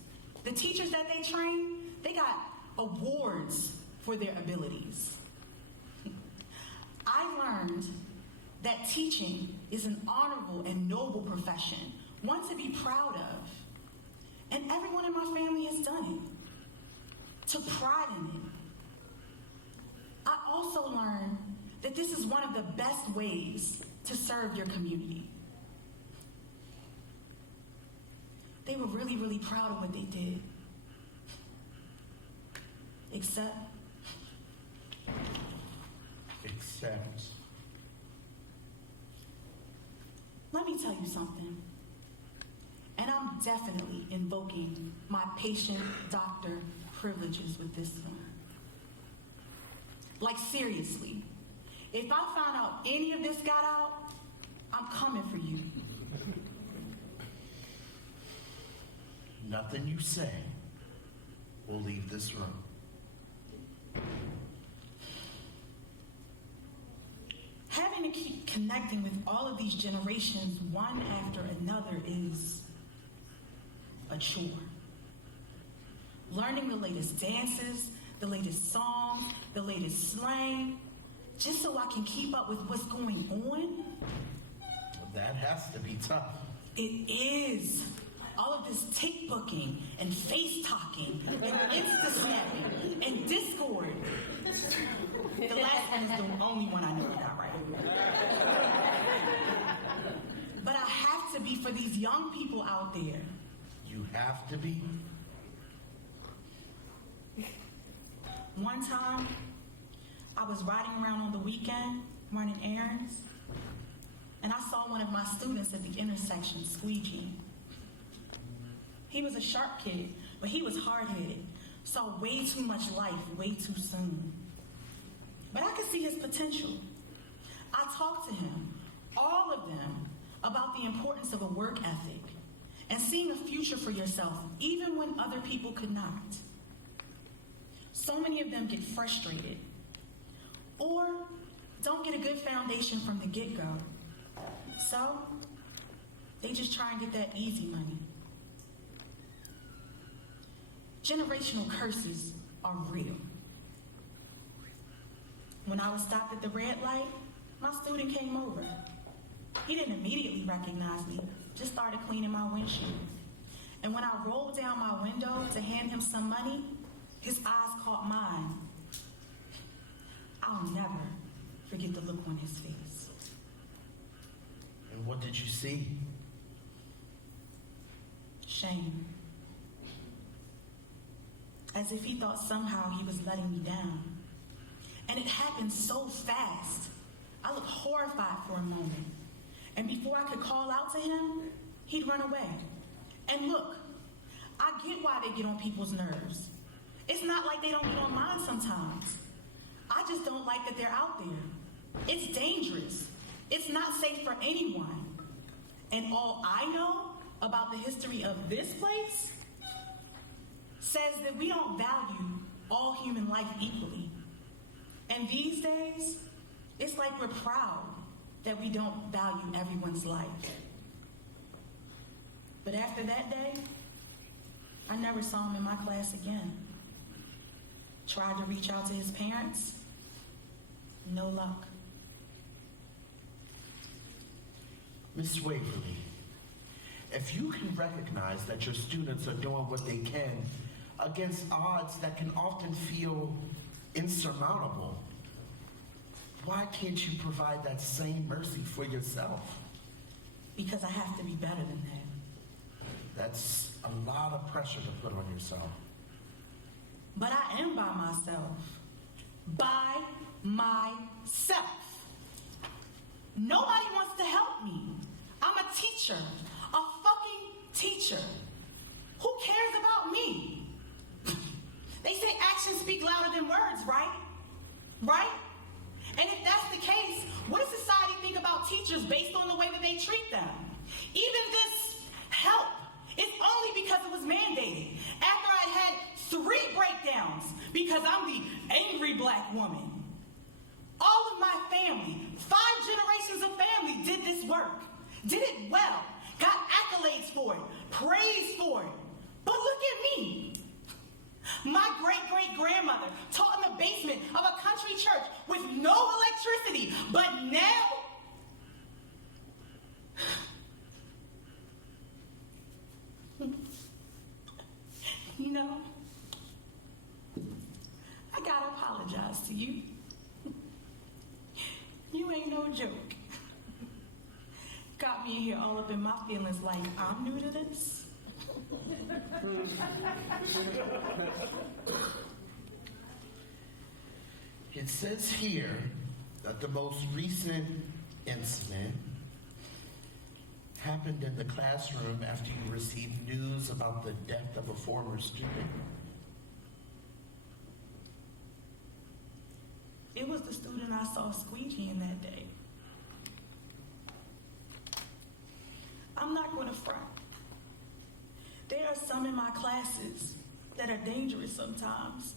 The teachers that they trained, they got awards for their abilities. I learned that teaching is an honorable and noble profession, one to be proud of. And everyone in my family has done it, took pride in it. I also learned that this is one of the best ways to serve your community. They were really, really proud of what they did. Except let me tell you something. And I'm definitely invoking my patient doctor privileges with this one. Like, seriously, if I found out any of this got out, I'm coming for you. Nothing you say will leave this room. Having to keep connecting with all of these generations one after another is a chore. Learning the latest dances, the latest songs, the latest slang, just so I can keep up with what's going on. That has to be tough. It is. All of this tick booking and face talking and Insta snapping and Discord. The last one is the only one I know I got right. But I have to be for these young people out there. You have to be. One time, I was riding around on the weekend, running errands, and I saw one of my students at the intersection squeegeeing. He was a sharp kid, but he was hard-headed, saw way too much life way too soon. But I could see his potential. I talked to him, all of them, about the importance of a work ethic and seeing a future for yourself, even when other people could not. So many of them get frustrated or don't get a good foundation from the get-go. So they just try and get that easy money. Generational curses are real. When I was stopped at the red light, my student came over. He didn't immediately recognize me, just started cleaning my windshield. And And when I rolled down my window to hand him some money, his eyes caught mine. I'll never forget the look on his face. And what did you see? Shame. As if he thought somehow he was letting me down. And it happened so fast. I looked horrified for a moment. And before I could call out to him, he'd run away. And look, I get why they get on people's nerves. It's not like they don't get on mine sometimes. I just don't like that they're out there. It's dangerous. It's not safe for anyone. And all I know about the history of this place says that we don't value all human life equally. And these days, it's like we're proud that we don't value everyone's life. But after that day, I never saw him in my class again. Tried to reach out to his parents, no luck. Miss Waverly, if you can recognize that your students are doing what they can against odds that can often feel insurmountable, why can't you provide that same mercy for yourself? Because I have to be better than that. That's a lot of pressure to put on yourself. But I am by myself. By myself. Nobody wants to help me. I'm a teacher. A fucking teacher. Who cares about me? They say actions speak louder than words, right? Right? And if that's the case, what does society think about teachers based on the way that they treat them? Even this help is only because it was mandated. After I had 3 breakdowns because I'm the angry black woman. All of my family, 5 generations of family did this work. Did it well. Got accolades for it. Praise for it. But look at me. My great-great-grandmother taught in the basement of a country church with no electricity. But now, you know, I gotta apologize to you. You ain't no joke. Got me in here all up in my feelings like I'm new to this. It says here that the most recent incident happened in the classroom after you received news about the death of a former student. It was the student I saw squeegeeing that day. I'm not going to front. There are some in my classes that are dangerous sometimes.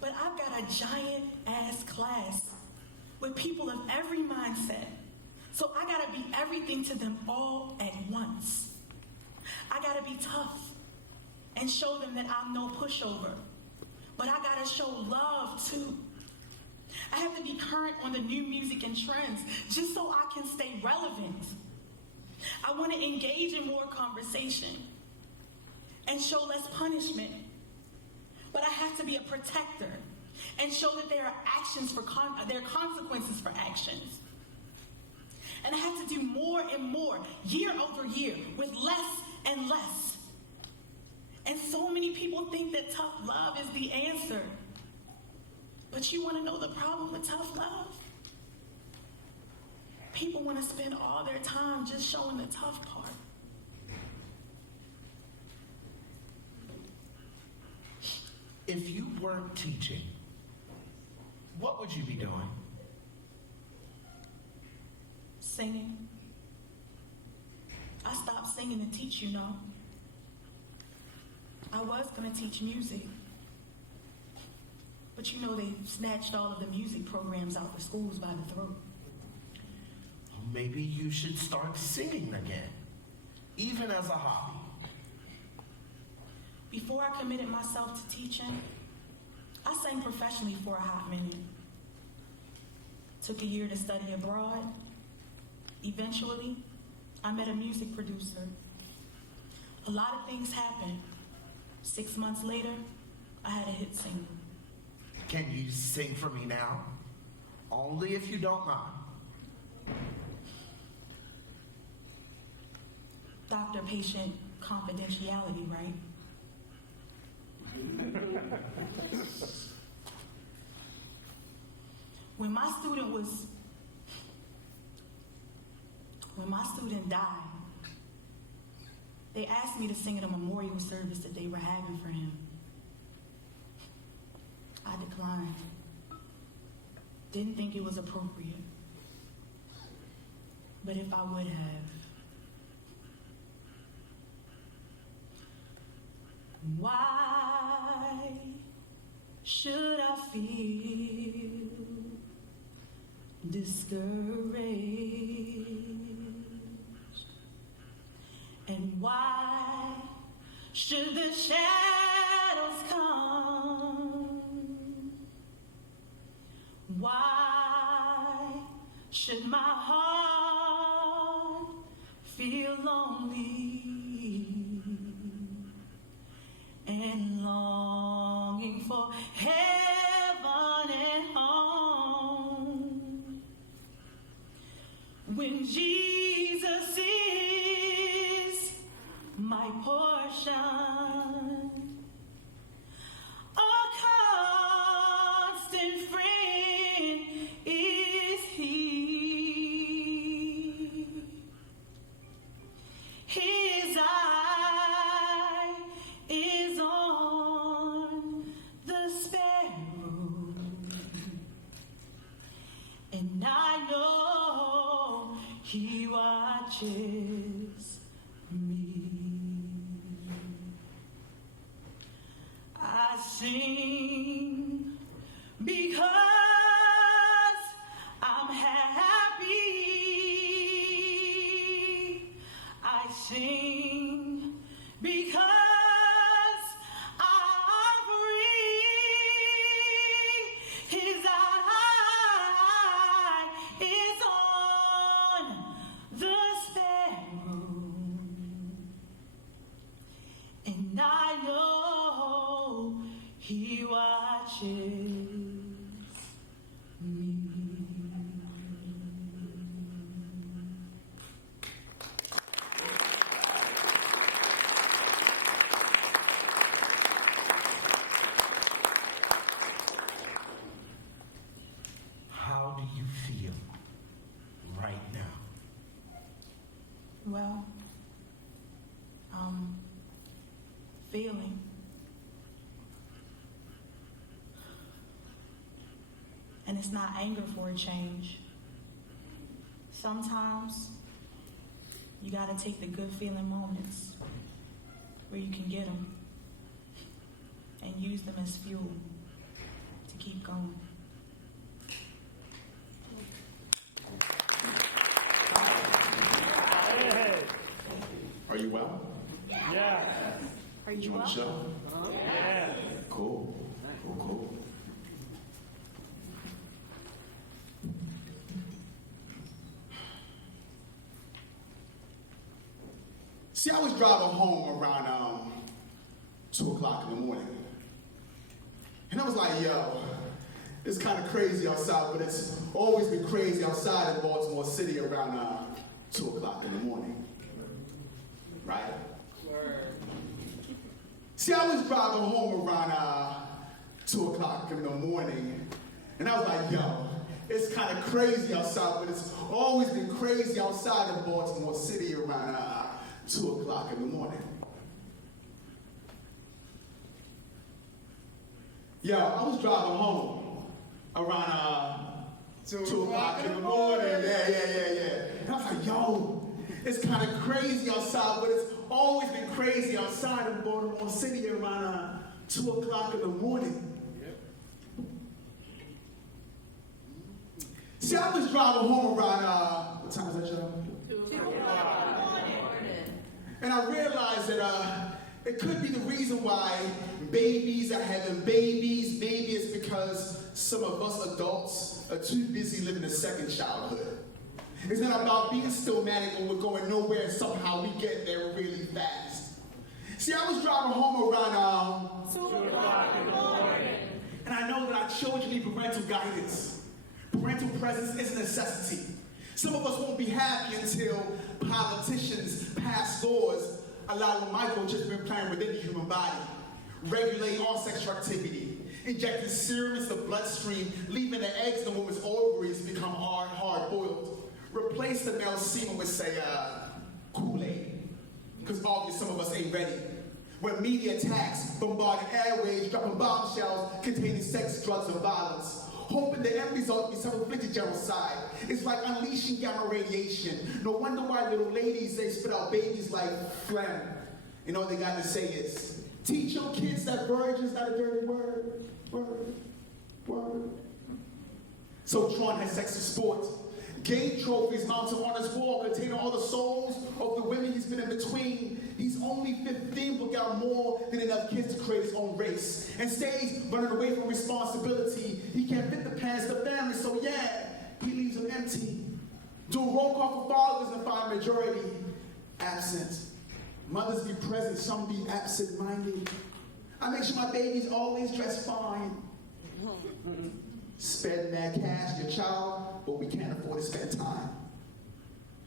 But I've got a giant-ass class with people of every mindset. So I gotta be everything to them all at once. I gotta be tough and show them that I'm no pushover. But I gotta show love too. I have to be current on the new music and trends just so I can stay relevant. I want to engage in more conversation and show less punishment. But I have to be a protector and show that there are actions for there are consequences for actions. And I have to do more and more, year over year, with less and less. And so many people think that tough love is the answer. But you want to know the problem with tough love? People want to spend all their time just showing the tough part. If you weren't teaching, what would you be doing? Singing. I stopped singing to teach, you know. I was going to teach music. But you know they snatched all of the music programs out the schools by the throat. Maybe you should start singing again, even as a hobby. Before I committed myself to teaching, I sang professionally for a hot minute. Took a year to study abroad. Eventually, I met a music producer. A lot of things happened. 6 months later, I had a hit single. Can you sing for me now? Only if you don't mind. Doctor-patient confidentiality, right? When my student died, they asked me to sing at a memorial service that they were having for him. I declined. Didn't think it was appropriate. But if I would have, why should I feel discouraged? And why should the shadows come? Why should my heart feel lonely and longing for heaven and home when Jesus is my portion? A constant friend is He. His eye is on the sparrow, and I know He watches me. I sing because I'm happy. I sing because I'm free. His eye is on the sparrow, and I know He watches me. How do you feel right now? Well, feeling. And it's not anger for a change. Sometimes you gotta take the good feeling moments where you can get them and use them as fuel to keep going. Are you well? Yeah. Are You you want to well? show? Yeah. Cool. Cool. See, I was driving home around 2 o'clock in the morning. And I was like, yo, it's kind of crazy outside, but it's always been crazy outside in Baltimore City around 2 o'clock in the morning. Right? See, I was driving home around 2 o'clock in the morning, and I was like, yo, it's kind of crazy outside, but it's always been crazy outside in Baltimore City around 2 o'clock in the morning. Yo, I was driving home around 2 o'clock in the morning. Yeah. And I was like, yo, it's kind of crazy outside, but it's always been crazy outside in Baltimore City around 2 o'clock in the morning. See, I was driving home around, what time is that, y'all? 2 o'clock. And I realized that it could be the reason why babies are having babies. Maybe it's because some of us adults are too busy living a second childhood. It's not about being stillmatic and we're going nowhere and somehow we get there really fast. See, I was driving home around, 2 o'clock in the morning. and I know that our children need parental guidance. Parental presence is a necessity. Some of us won't be happy until politicians pass laws allowing microchips implanted within the human body, regulate all sexual activity, injecting serum into the bloodstream, leaving the eggs in the woman's ovaries become hard-boiled. Replace the male semen with, say, Kool-Aid, because obviously some of us ain't ready. Where media attacks, bombarding airwaves, dropping bombshells containing sex, drugs, and violence, hoping the end result will be self-inflicted genocide. It's like unleashing gamma radiation. No wonder why little ladies, they spit out babies like phlegm. And all they got to say is, teach your kids that virgin's not a dirty word. Word. So Tron has sex as sport. Game trophies mounted on his wall containing all the souls of the women he's been in between. He's only 15 but got more than enough kids to create his own race. And stays running away from responsibility. He can't fit the pants of the family, so yeah, he leaves them empty. Do a roll call for fathers and find majority absent. Mothers be present, some be absent-minded. I make sure my baby's always dressed fine. Spend that cash, your child, but we can't afford to spend time.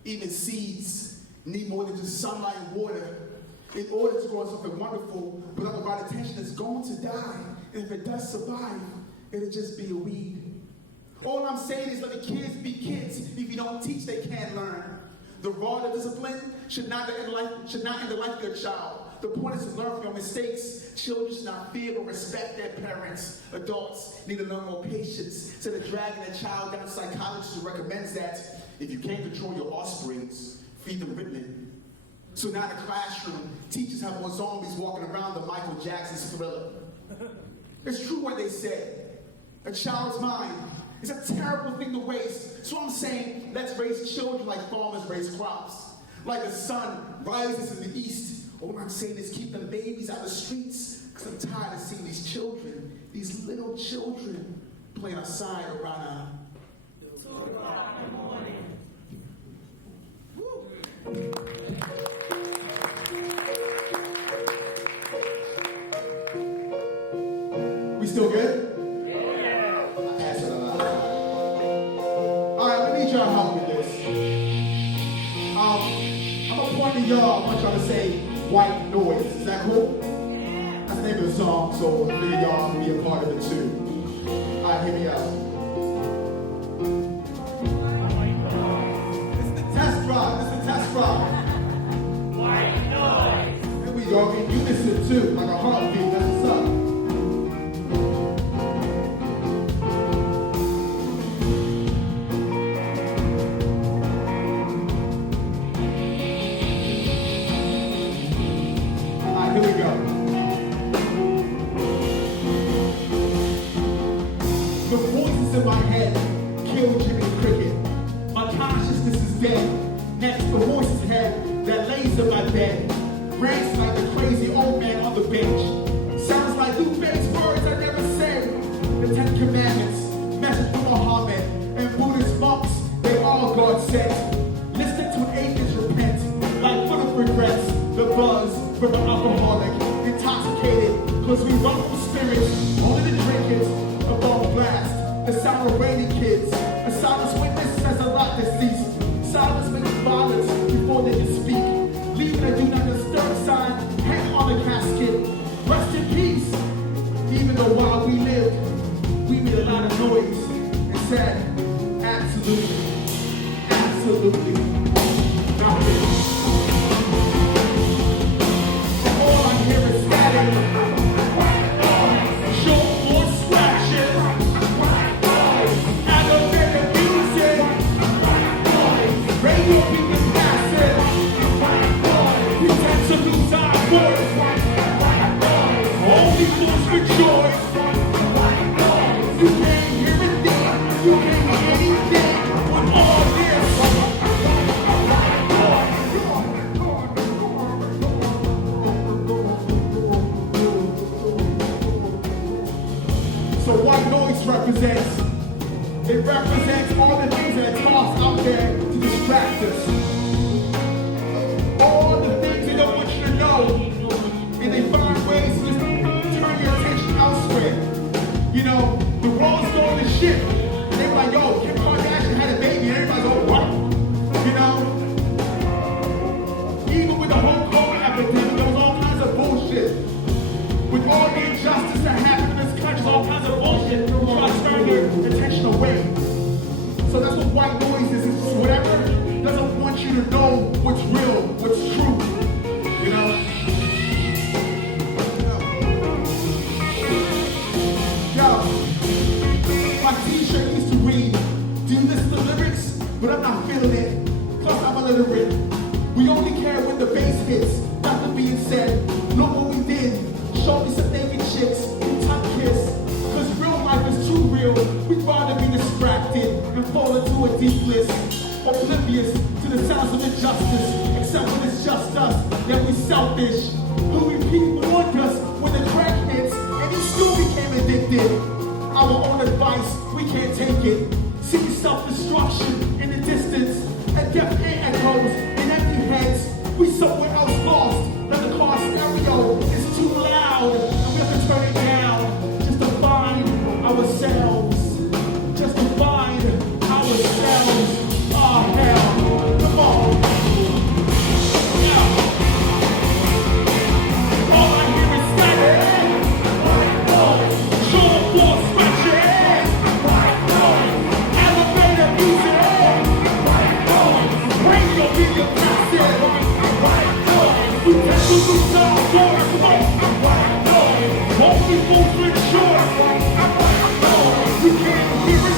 Even seeds need more than just sunlight and water in order to grow something wonderful. Without the right attention, it's going to die. And if it does survive, it'll just be a weed. All I'm saying is let the kids be kids. If you don't teach, they can't learn. The rod of discipline should not end the life of your child. The point is to learn from your mistakes. Children should not fear but respect their parents. Adults need to learn more patience. Instead of dragging a child down, a psychologist who recommends that if you can't control your offsprings, feed them Ritalin. So now in the classroom, teachers have more zombies walking around than Michael Jackson's Thriller. It's true what they said. A child's mind is a terrible thing to waste. So I'm saying, let's raise children like farmers raise crops. Like the sun rises in the east. All I'm saying is keep them babies out of the streets, because I'm tired of seeing these children, these little children, playing outside around 2 o'clock in the morning. We still good? Yeah. I asked it a lot. All right, let me try to help with this. I'm going to point to y'all. I want y'all to say white noise. Is that cool? That's the name of the song, so hopefully y'all can be a part of it too. All right, hear me out. This is the test drive. White noise. Here we go. In unison too, like a heartbeat. That's what's up. Here we go. The voices in my head kill Jimmy Cricket. My consciousness is dead. Next, the horse's head that lays in my bed. Rants like the crazy old man on the bench. Sounds like two-faced words I never said. The 10 Commandments, message from Muhammad, and Buddhist monks, they all God sent. Listen to an atheist repent, like full of regrets. The buzz from an alcoholic, intoxicated, cause we run from spirits, only to drink it, above blast. The sound of raining kids, a silence witness says a lot deceased. Silence makes violence before they can speak. Leaving a do not disturb sign, hang on the casket. Rest in peace. Even though while we lived, we made a lot of noise and said, absolutely, nothing. All I hear is static. Short more scratches. Aggravated music. Radio being passive. We tend to lose our voice. Only fools rejoice. You can't hear a thing. You can't hear anything with all this. So white noise represents, it represents all the things that are tossed out there to distract us. All the things they don't want you to know. illiterate. We only care when the bass hits. That being said, look what we did. Show me some naked chicks who tuck kiss. Cause real life is too real. We'd rather be distracted and fall into a deep bliss. Oblivious to the sounds of injustice. Except when it's just us, that we selfish. Who we people want us when the crack hits and he still became addicted. Our own advice, we can't take it. See self-destruction in the distance. And deaf ear echoes in empty heads. We somewhere else lost. That the car stereo is too loud. And we have to turn it down just to find ourselves. Just to find ourselves. Oh hell. Come on. Yeah. All I hear is static. Short floor scratching. Elevator music. Radio video passive. We tend to lose our voice. Only fools with short. You can't hear it.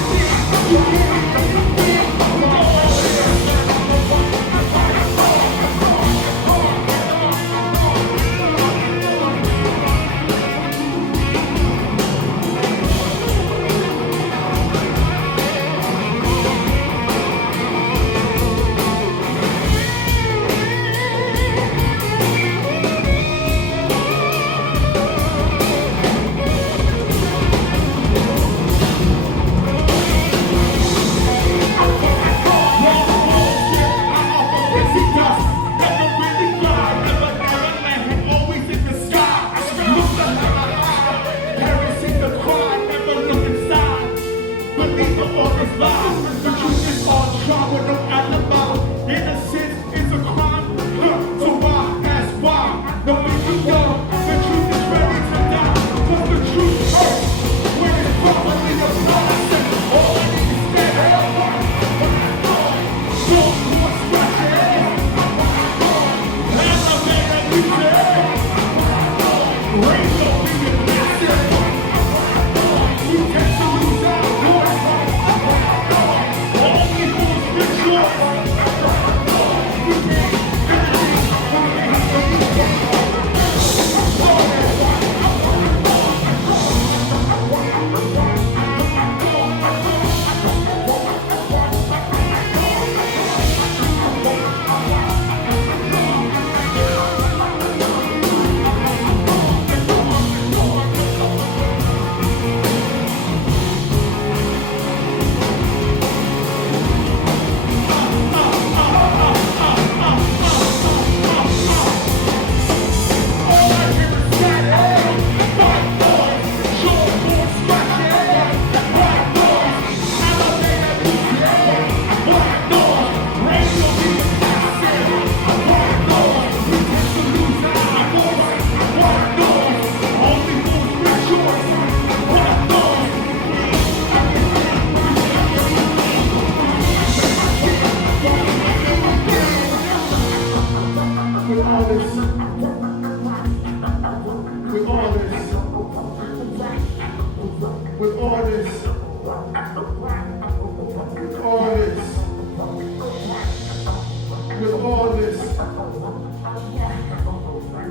You can't hear it.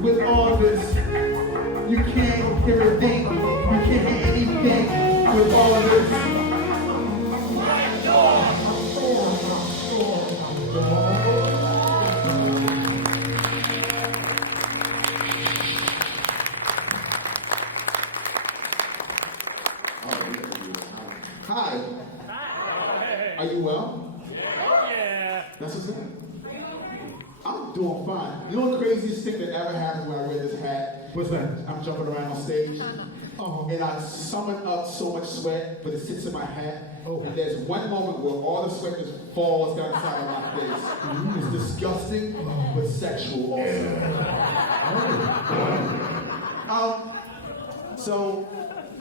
With all this, you can't hear a thing, you can't hear anything with all this. Hi. Are you well? Yeah. That's what's good. I'm doing fine. You know the craziest thing that ever happened when I wear this hat? What's that? I'm jumping around on stage. And I summon up so much sweat, but it sits in my hat. And there's one moment where all the sweat just falls down the side of my face. It's disgusting, but sexual also. So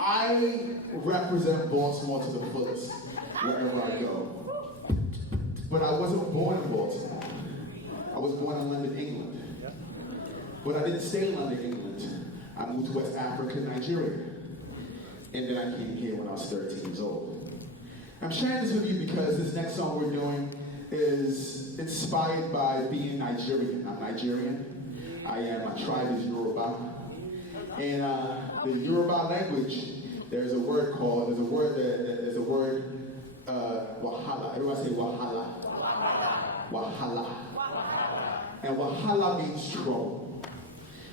I represent Baltimore to the fullest wherever I go. But I wasn't born in Baltimore. I was born in London, England. But I didn't stay in London, England. I moved to West Africa, Nigeria. And then I came here when I was 13 years old. I'm sharing this with you because this next song we're doing, is inspired by being Nigerian. I'm Nigerian. My tribe is Yoruba. And the Yoruba language, there's a word, wahala. Everybody say wahala. Wahala. And wahala means trouble.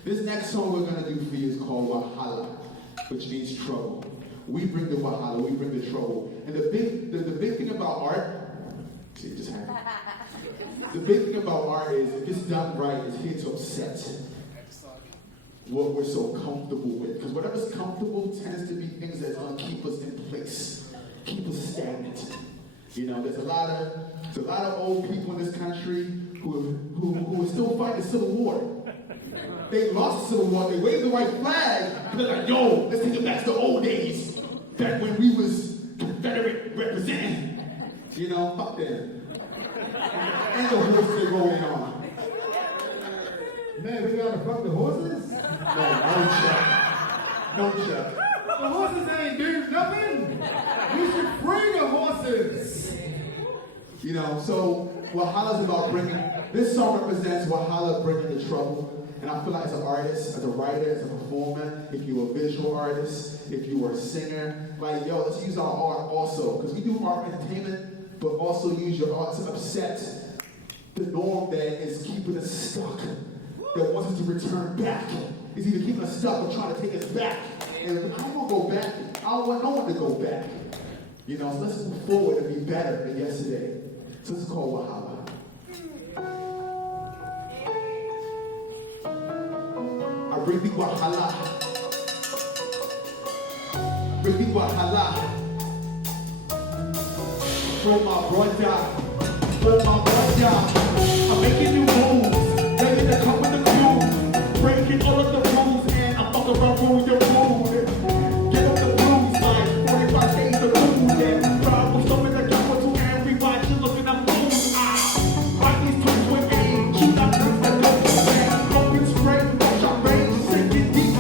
This next song we're going to do for you is called Wahala, which means trouble. We bring the wahala, we bring the trouble. And the big thing about art, see, it just happened. The big thing about art is, if it's done right, it's here to upset what we're so comfortable with. Because whatever's comfortable tends to be things that's going to keep us in place, keep us stagnant. You know, there's a lot of old people in this country who are still fighting the Civil War. They lost the Civil War, they waved the white flag, and they're like, yo, let's take it back to the old days, back when we was Confederate representing. You know, fuck them. And the horses they rolling on. Man, we gotta fuck the horses? No, Chuck. The horses ain't doing nothing. We should free the horses. You know, so Wahala's about this song represents Wahala bringing the trouble. And I feel like as an artist, as a writer, as a performer, if you're a visual artist, if you are a singer, like, yo, let's use our art also. Because we do art entertainment, but also use your art to upset the norm that is keeping us stuck, that wants us to return back. It's either keeping us stuck or trying to take us back. And I don't want to go back. I don't want no one to go back. You know, so let's move forward and be better than yesterday. So it's called Wahala. I bring the Wahala. Bring the Wahala. For my brother. I'm making new moves. Ready to come with the crew. Breaking all of the rules. And I'm fucking around ruling your mood. Get up the blues like 45 days of food. And problems over the capital. And we watch you looking at moves. Write these tweets with aim. Shoot out the dope. Broken spray. Watch our range. Sink it deep.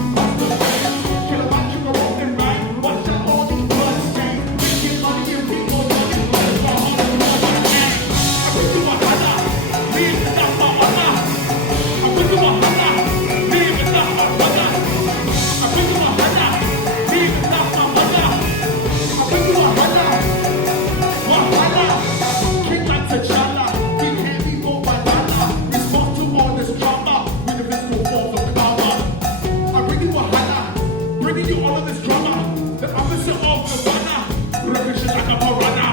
Kill a lot, you go and right. Watch out all these blood stains. Making money and people money. I bring you a hana. Leave the stuff for honor. I bring you a hana. Leave the stuff for honor. I bring you a hana. Leave the stuff for honor. I bring you a hana. Wahala. King like T'Challa. We can't be more banana. Response to all this drama with the physical forms of power. I bring you a hana. Bringing you all of this drama. The opposite of the banner. Revolution like a piranha.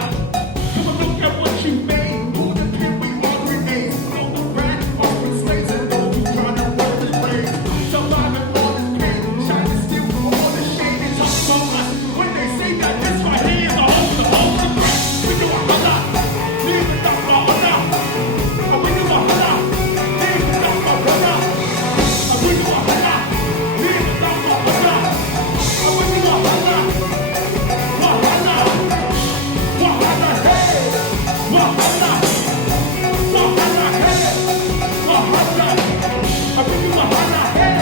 Come and look at what you made. Pull the pin, we all grenades. All the brand, all the slaves, and those who trying to work this race. Surviving all this pain, shining still for all the shade. They talk so much when they say that this right here is the whole secret. We do a hana, leave it up for honor. We do a hana, leave it up for honor. We do a hana, leave it up for honor. We do a hana, wahala, wahala, hey, wahala, wahala, hey, wahala. I bring you wahala, hey,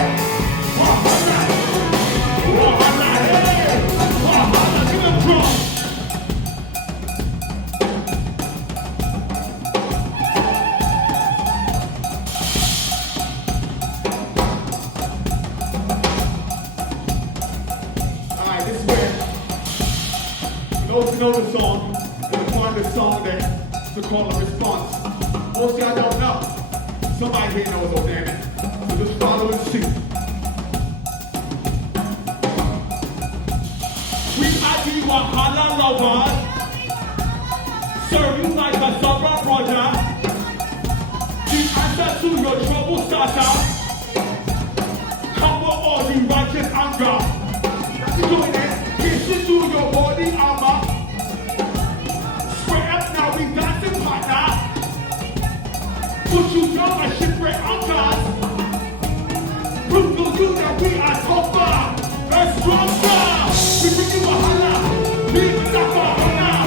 wahala, wahala, hey, wahala. Give them drum. Alright, this is where those who know the song, gonna find the song that's the call and response. Most y'all don't know. Somebody here knows, oh damn it. So just follow and see. We are the Wahala lovers. Serve you like a supper brother. The answer to your trouble starter. Cover all the righteous anger. Doing it, kiss it through your body armor. Square up now, we dancing partner. Put you down a shipwreck anchors. Prove to you that we are tougher and stronger. We bring you wahala, leave it up for honor.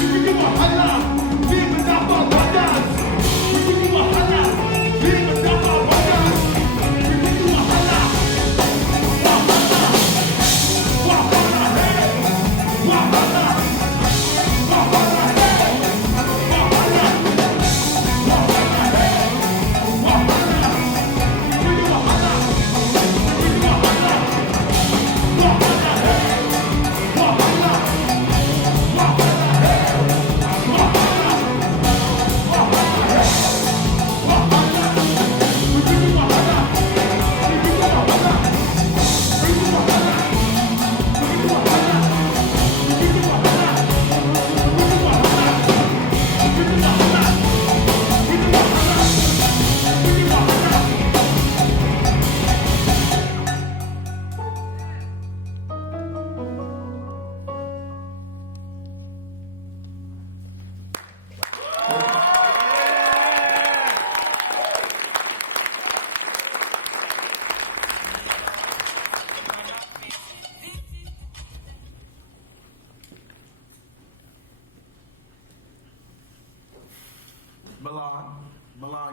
We bring you wahala, leave it up for brothers. We bring you wahala, leave it up for brothers. We bring you wahala, wahala, wahala, hey, wahala, wahala, hey, wahala.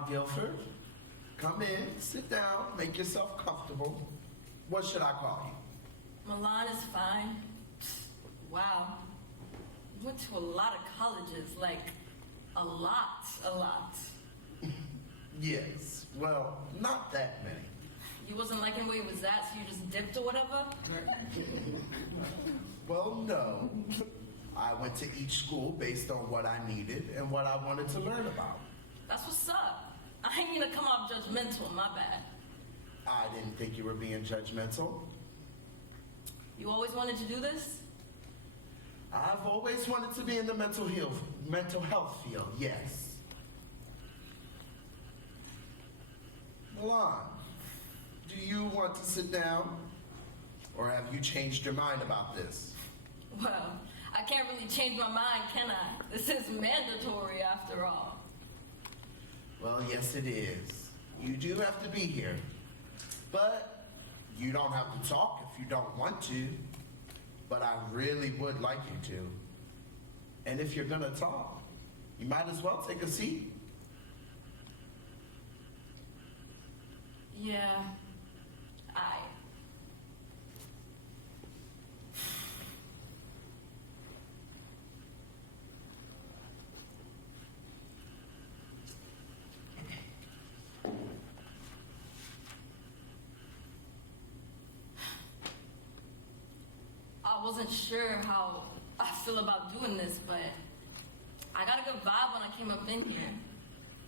Guilford. Come in, sit down, make yourself comfortable. What should I call you? Milan is fine. Wow. Went to a lot of colleges, like a lot. Yes, well, not that many. You wasn't liking where he was at, so you just dipped or whatever? Well, no. I went to each school based on what I needed and what I wanted to learn about. That's what's up. I ain't mean to come off judgmental, my bad. I didn't think you were being judgmental. You always wanted to do this? I've always wanted to be in the mental health field, yes. Milan, do you want to sit down? Or have you changed your mind about this? Well, I can't really change my mind, can I? This is mandatory after all. Well, yes it is. You do have to be here. But you don't have to talk if you don't want to. But I really would like you to. And if you're gonna talk, you might as well take a seat. Yeah, I wasn't sure how I feel about doing this, but I got a good vibe when I came up in here.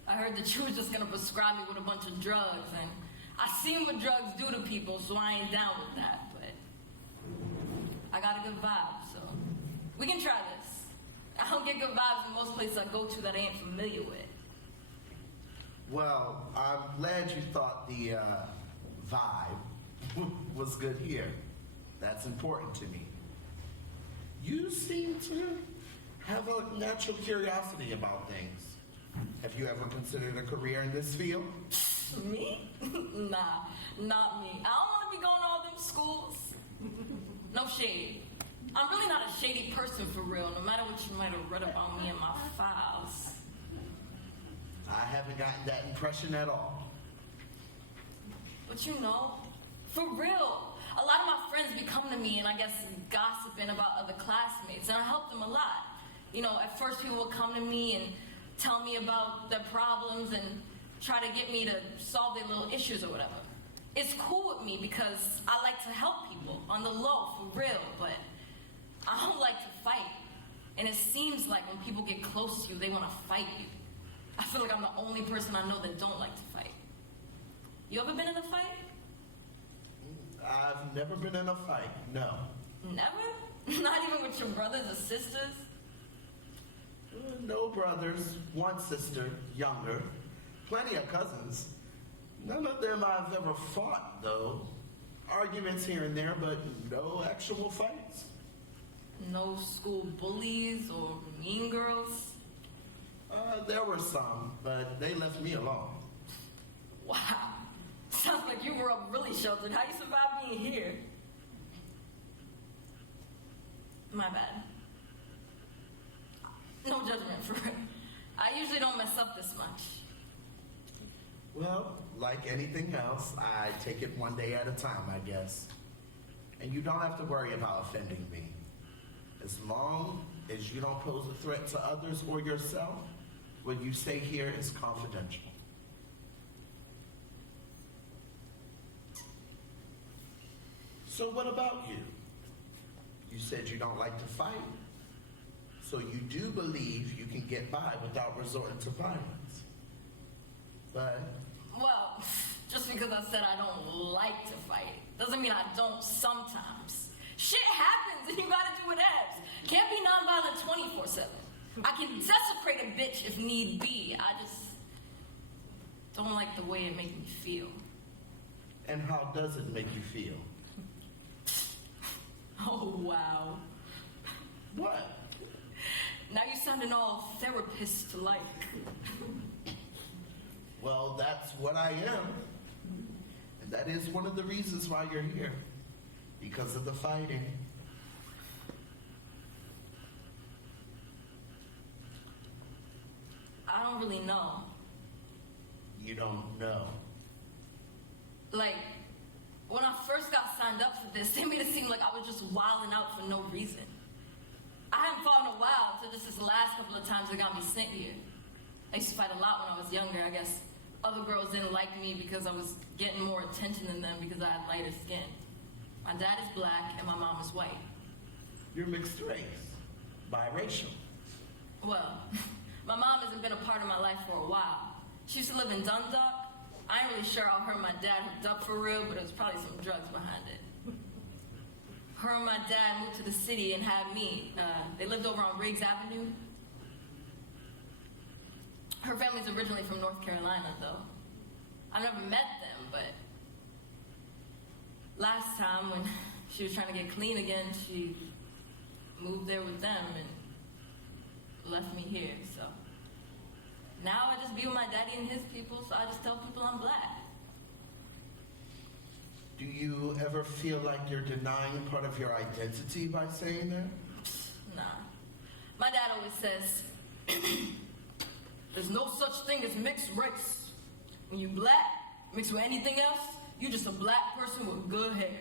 I heard that you were just gonna prescribe me with a bunch of drugs, and I seen what drugs do to people, so I ain't down with that, but I got a good vibe, so we can try this. I don't get good vibes in most places I go to that I ain't familiar with. Well, I'm glad you thought the vibe was good here. That's important to me. You seem to have a natural curiosity about things. Have you ever considered a career in this field? Me? Nah, not me. I don't want to be going to all them schools. No shade. I'm really not a shady person for real, no matter what you might have read about me in my files. I haven't gotten that impression at all. But you know, for real, a lot of my friends be coming to me and I guess gossiping about other classmates, and I help them a lot. You know, at first people would come to me and tell me about their problems and try to get me to solve their little issues or whatever. It's cool with me because I like to help people on the low, for real, but I don't like to fight. And it seems like when people get close to you, they want to fight you. I feel like I'm the only person I know that don't like to fight. You ever been in a fight? I've never been in a fight, no. Never? Not even with your brothers or sisters? No brothers, one sister, younger. Plenty of cousins. None of them I've ever fought, though. Arguments here and there, but no actual fights. No school bullies or mean girls? There were some, but they left me alone. Wow. Sounds like you grew up really sheltered. How you survive being here? My bad. No judgment, for real. I usually don't mess up this much. Well, like anything else, I take it one day at a time, I guess. And you don't have to worry about offending me. As long as you don't pose a threat to others or yourself, what you say here is confidential. So what about you? You said you don't like to fight. So you do believe you can get by without resorting to violence. But Well, just because I said I don't like to fight doesn't mean I don't sometimes. Shit happens and you gotta do what happens. Can't be nonviolent 24/7. I can desecrate a bitch if need be. I just don't like the way it makes me feel. and how does it make you feel? Oh, wow. What? Now you sounding all therapist-like. Well, that's what I am. And that is one of the reasons why you're here. Because of the fighting. I don't really know. You don't know. Like, when I first got signed up for this, they made it seem like I was just wilding out for no reason. I hadn't fought in a while until just this last couple of times they got me sent here. I used to fight a lot when I was younger. I guess other girls didn't like me because I was getting more attention than them because I had lighter skin. My dad is black and my mom is white. You're mixed race, biracial. Well, my mom hasn't been a part of my life for a while. She used to live in Dundalk. I ain't really sure how her and my dad hooked up for real, but it was probably some drugs behind it. Her and my dad moved to the city and had me. They lived over on Riggs Avenue. Her family's originally from North Carolina, though. I've never met them, but last time when she was trying to get clean again, she moved there with them and left me here, so. Now I just be with my daddy and his people, so I just tell people I'm black. Do you ever feel like you're denying part of your identity by saying that? Nah. My dad always says, there's no such thing as mixed race. When you black, mixed with anything else, you're just a black person with good hair.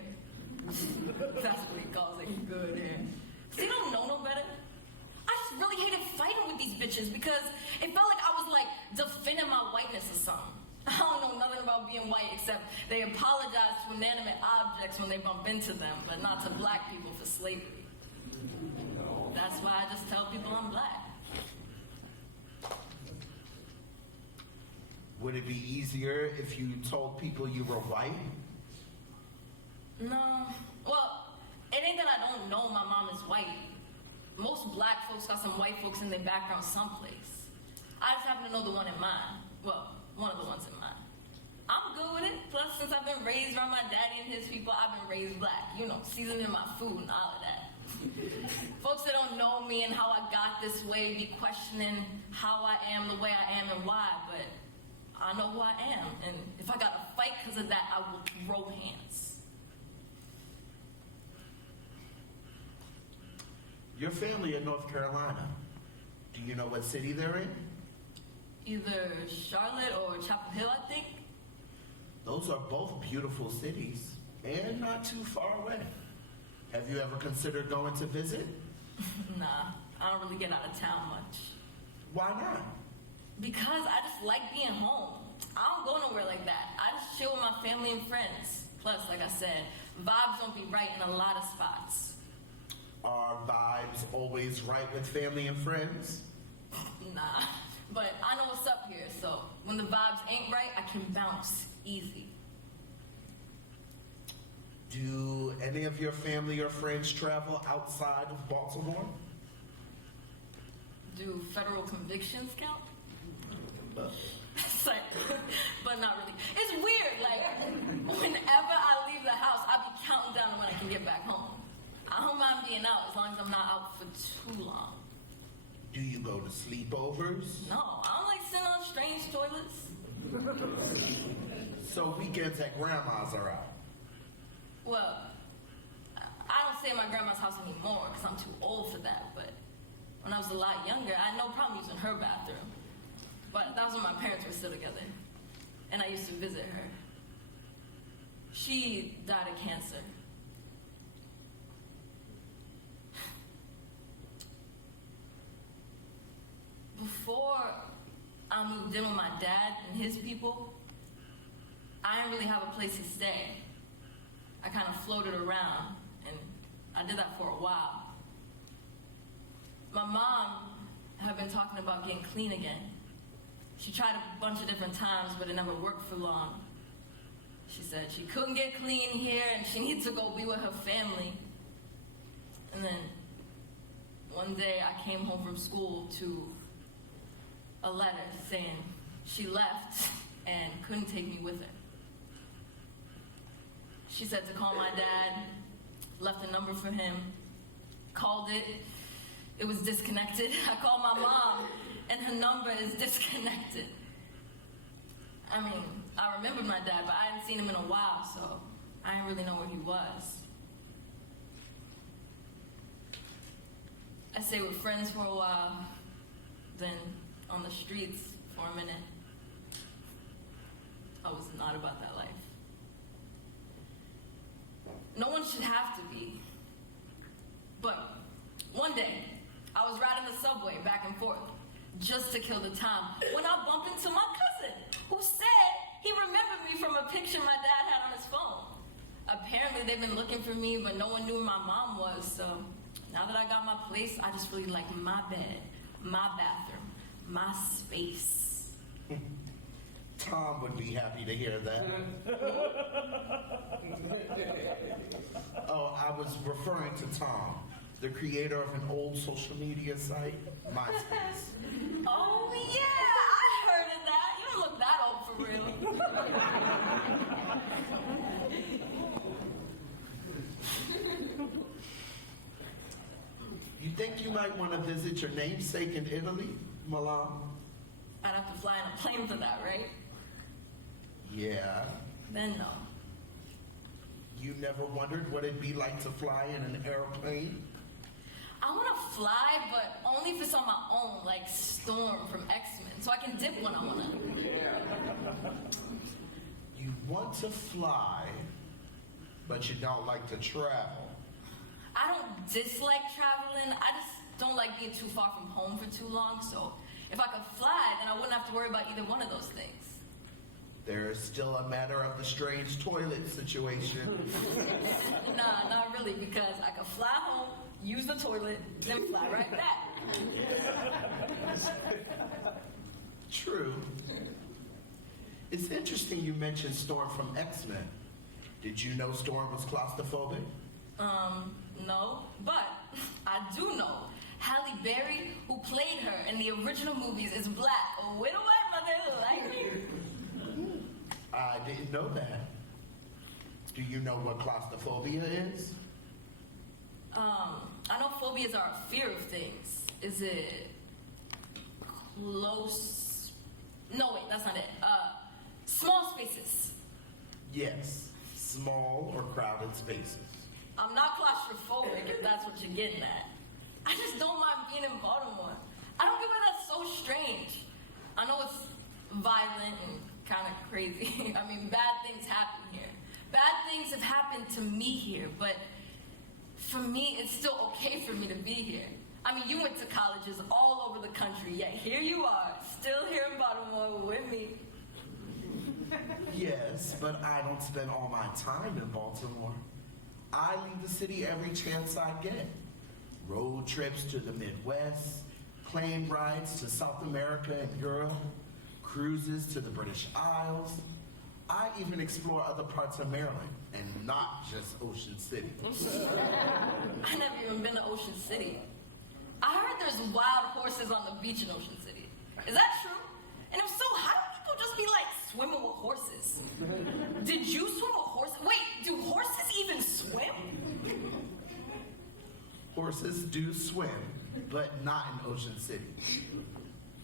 That's what he calls it, good hair. 'Cause he don't know no better. I just really hated fighting with these bitches because it felt like I was like defending my whiteness or something. I don't know nothing about being white except they apologize to inanimate objects when they bump into them, but not to black people for slavery. That's why I just tell people I'm black. Would it be easier if you told people you were white? No. Well, it ain't that I don't know my mom is white. Most black folks got some white folks in their background someplace. I just happen to know the one in mine. Well, one of the ones in mine. I'm good with it. Plus, since I've been raised around my daddy and his people, I've been raised black. You know, seasoning my food and all of that. Folks that don't know me and how I got this way be questioning how I am the way I am and why, but I know who I am. And if I gotta fight because of that, I will throw hands. Your family in North Carolina, do you know what city they're in? Either Charlotte or Chapel Hill, I think. Those are both beautiful cities and not too far away. Have you ever considered going to visit? Nah, I don't really get out of town much. Why not? Because I just like being home. I don't go nowhere like that. I just chill with my family and friends. Plus, like I said, vibes don't be right in a lot of spots. Are vibes always right with family and friends? Nah, but I know what's up here, so when the vibes ain't right, I can bounce easy. Do any of your family or friends travel outside of Baltimore? Do federal convictions count? It's like, but not really. It's weird, like, whenever I leave the house, I be counting down to when I can get back home. I don't mind being out as long as I'm not out for too long. Do you go to sleepovers? No, I don't like sitting on strange toilets. So weekends at grandma's are out. Well, I don't stay at my grandma's house anymore because I'm too old for that, but when I was a lot younger, I had no problem using her bathroom. But that was when my parents were still together, and I used to visit her. She died of cancer. Before I moved in with my dad and his people, I didn't really have a place to stay. I kind of floated around, and I did that for a while. My mom had been talking about getting clean again. She tried a bunch of different times, but it never worked for long. She said she couldn't get clean here, and she needed to go be with her family. And then one day I came home from school to a letter saying she left and couldn't take me with her. She said to call my dad, left a number for him, called it, it was disconnected. I called my mom, and her number is disconnected. I mean, I remembered my dad, but I hadn't seen him in a while, so I didn't really know where he was. I stayed with friends for a while, then on the streets for a minute. I was not about that life. No one should have to be. But one day, I was riding the subway back and forth just to kill the time when I bumped into my cousin who said he remembered me from a picture my dad had on his phone. Apparently they've been looking for me, but no one knew where my mom was, so now that I got my place, I just really like my bed, my bathroom, my space. Tom would be happy to hear that. Oh, I was referring to Tom, the creator of an old social media site, MySpace. Oh yeah, I heard of that. You don't look that old for real. You think you might want to visit your namesake in Italy, Milan? I'd have to fly in a plane for that, right? Yeah. Then no. You never wondered what it'd be like to fly in an airplane? I want to fly, but only if it's on my own, like Storm from X-Men, so I can dip when I want to. You want to fly, but you don't like to travel. I don't dislike traveling. I just don't like being too far from home for too long. So if I could fly, then I wouldn't have to worry about either one of those things. There's still a matter of the strange toilet situation. Nah, not really, because I could fly home, use the toilet, then fly right back. True. It's interesting you mentioned Storm from X-Men. Did you know Storm was claustrophobic? No, but I do know Halle Berry, who played her in the original movies, is black. Oh, with a white mother like me. I didn't know that. Do you know what claustrophobia is? I know phobias are a fear of things. Is it close? No, wait, that's not it. Small spaces. Yes, small or crowded spaces. I'm not claustrophobic, if that's what you're getting at. I just don't mind being in Baltimore. I don't get why that's so strange. I know it's violent and kind of crazy. I mean, bad things happen here. Bad things have happened to me here, but for me, it's still okay for me to be here. I mean, you went to colleges all over the country, yet here you are, still here in Baltimore with me. Yes, but I don't spend all my time in Baltimore. I leave the city every chance I get. Road trips to the Midwest, plane rides to South America and Europe, cruises to the British Isles. I even explore other parts of Maryland, and not just Ocean City. I never even been to Ocean City. I heard there's wild horses on the beach in Ocean City. Is that true? And if so, how do people just be like swimming with horses? Did you swim with horses? Wait, do horses even swim? Horses do swim, but not in Ocean City.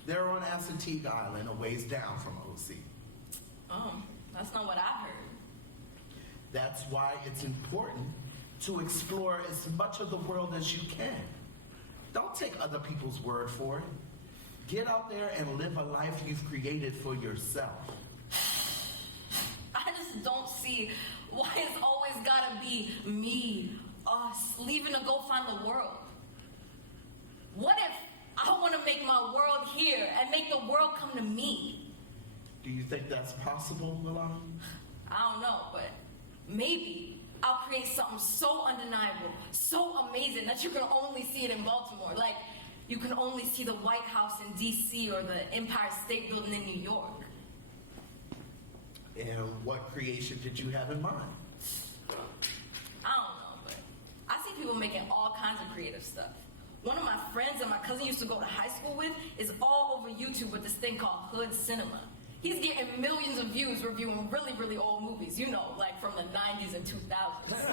They're on Assateague Island, a ways down from OC. Oh, that's not what I heard. That's why it's important to explore as much of the world as you can. Don't take other people's word for it. Get out there and live a life you've created for yourself. I just don't see why it's always gotta be me, us, leaving to go find the world. What if I want to make my world here and make the world come to me? Do you think that's possible, Milan? I don't know, but maybe I'll create something so undeniable, so amazing that you can only see it in Baltimore. Like, you can only see the White House in D.C. or the Empire State Building in New York. And what creation did you have in mind? I don't know, but I see people making all kinds of creative stuff. One of my friends that my cousin used to go to high school with is all over YouTube with this thing called Hood Cinema. He's getting millions of views reviewing really, really old movies, you know, like from the 90s and 2000s.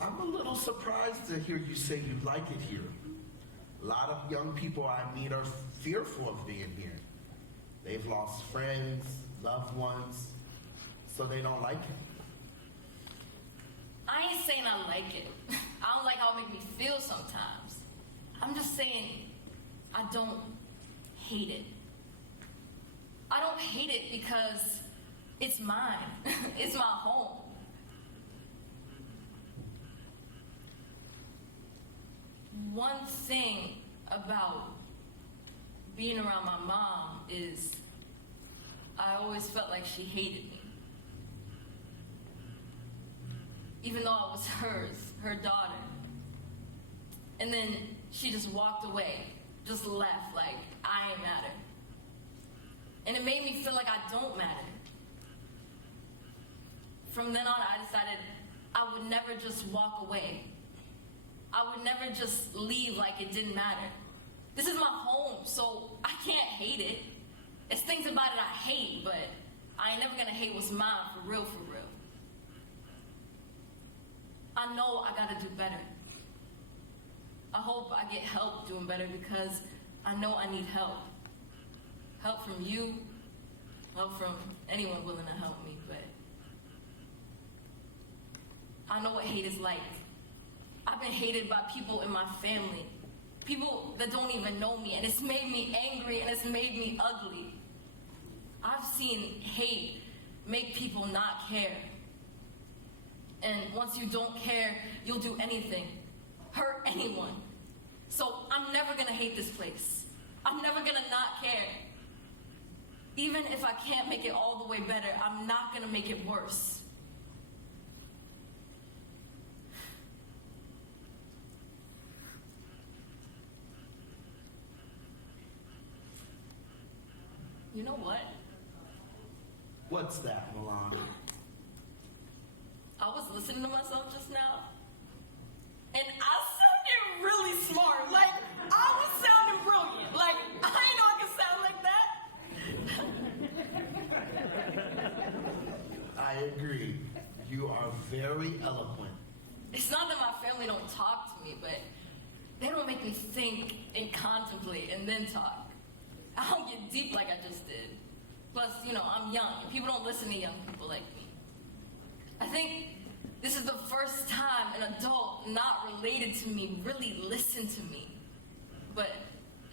I'm a little surprised to hear you say you like it here. A lot of young people I meet are fearful of being here. They've lost friends, loved ones. So they don't like it. I ain't saying I like it. I don't like how it makes me feel sometimes. I'm just saying I don't hate it. I don't hate it because it's mine. It's my home. One thing about being around my mom is I always felt like she hated me. Even though I was her daughter. And then she just walked away, just left like I ain't matter. And it made me feel like I don't matter. From then on, I decided I would never just walk away. I would never just leave like it didn't matter. This is my home, so I can't hate it. It's things about it I hate, but I ain't never gonna hate what's mine for real, for real. I know I gotta do better. I hope I get help doing better because I know I need help. Help from you, help from anyone willing to help me, but I know what hate is like. I've been hated by people in my family, people that don't even know me, and it's made me angry and it's made me ugly. I've seen hate make people not care. And once you don't care, you'll do anything, hurt anyone. So I'm never gonna hate this place. I'm never gonna not care. Even if I can't make it all the way better, I'm not gonna make it worse. You know what? What's that, Milan? I was listening to myself just now, and I sounded really smart. Like, I was sounding brilliant. Like, I didn't know I could sound like that. I agree. You are very eloquent. It's not that my family don't talk to me, but they don't make me think and contemplate and then talk. I don't get deep like I just did. Plus, I'm young, and people don't listen to young people like me. I think this is the first time an adult not related to me really listened to me. But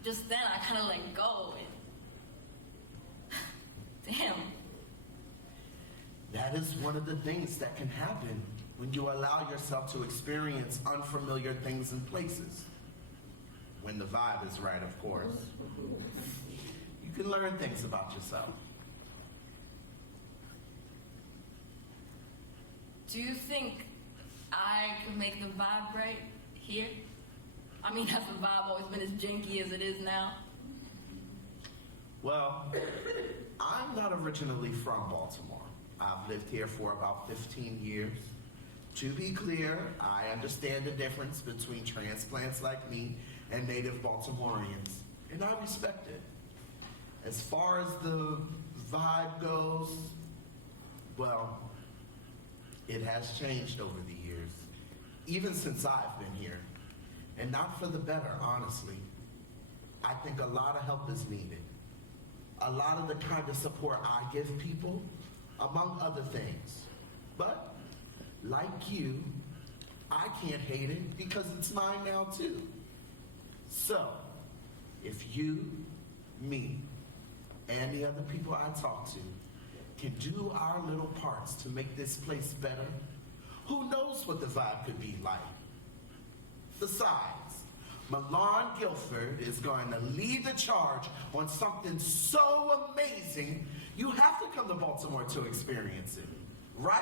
just then I kind of let go and damn. That is one of the things that can happen when you allow yourself to experience unfamiliar things and places. When the vibe is right, of course. You can learn things about yourself. Do you think I could make the vibe right here? I mean, has the vibe always been as janky as it is now? Well, I'm not originally from Baltimore. I've lived here for about 15 years. To be clear, I understand the difference between transplants like me and native Baltimoreans, and I respect it. As far as the vibe goes, well, it has changed over the years, even since I've been here. And not for the better, honestly. I think a lot of help is needed. A lot of the kind of support I give people, among other things. But, like you, I can't hate it because it's mine now too. So, if you, me, and the other people I talk to can do our little parts to make this place better, who knows what the vibe could be like? Besides, Milan Guilford is going to lead the charge on something so amazing, you have to come to Baltimore to experience it, right?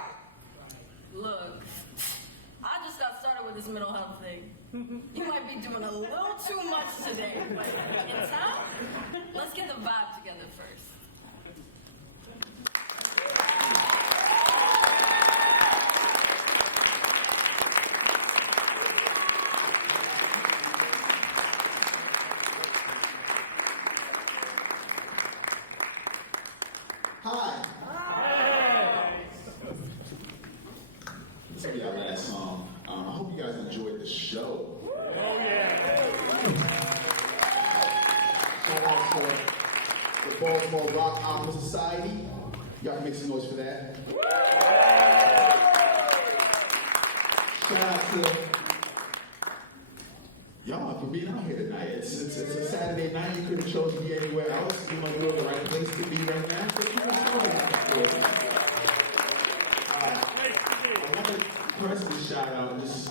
Look, I just got started with this mental health thing. You might be doing a little too much today, but in time, let's get the vibe together first. Hi. This will be our last song. I hope you guys enjoyed the show. Oh, yeah. Shout out to the Baltimore Rock Opera Society. Y'all make some noise for that. Shout out to y'all for being out here tonight. It's a Saturday night. You could have chosen to be anywhere else. You might be in the right place to be right now. So give us all that. I want to personally shout out just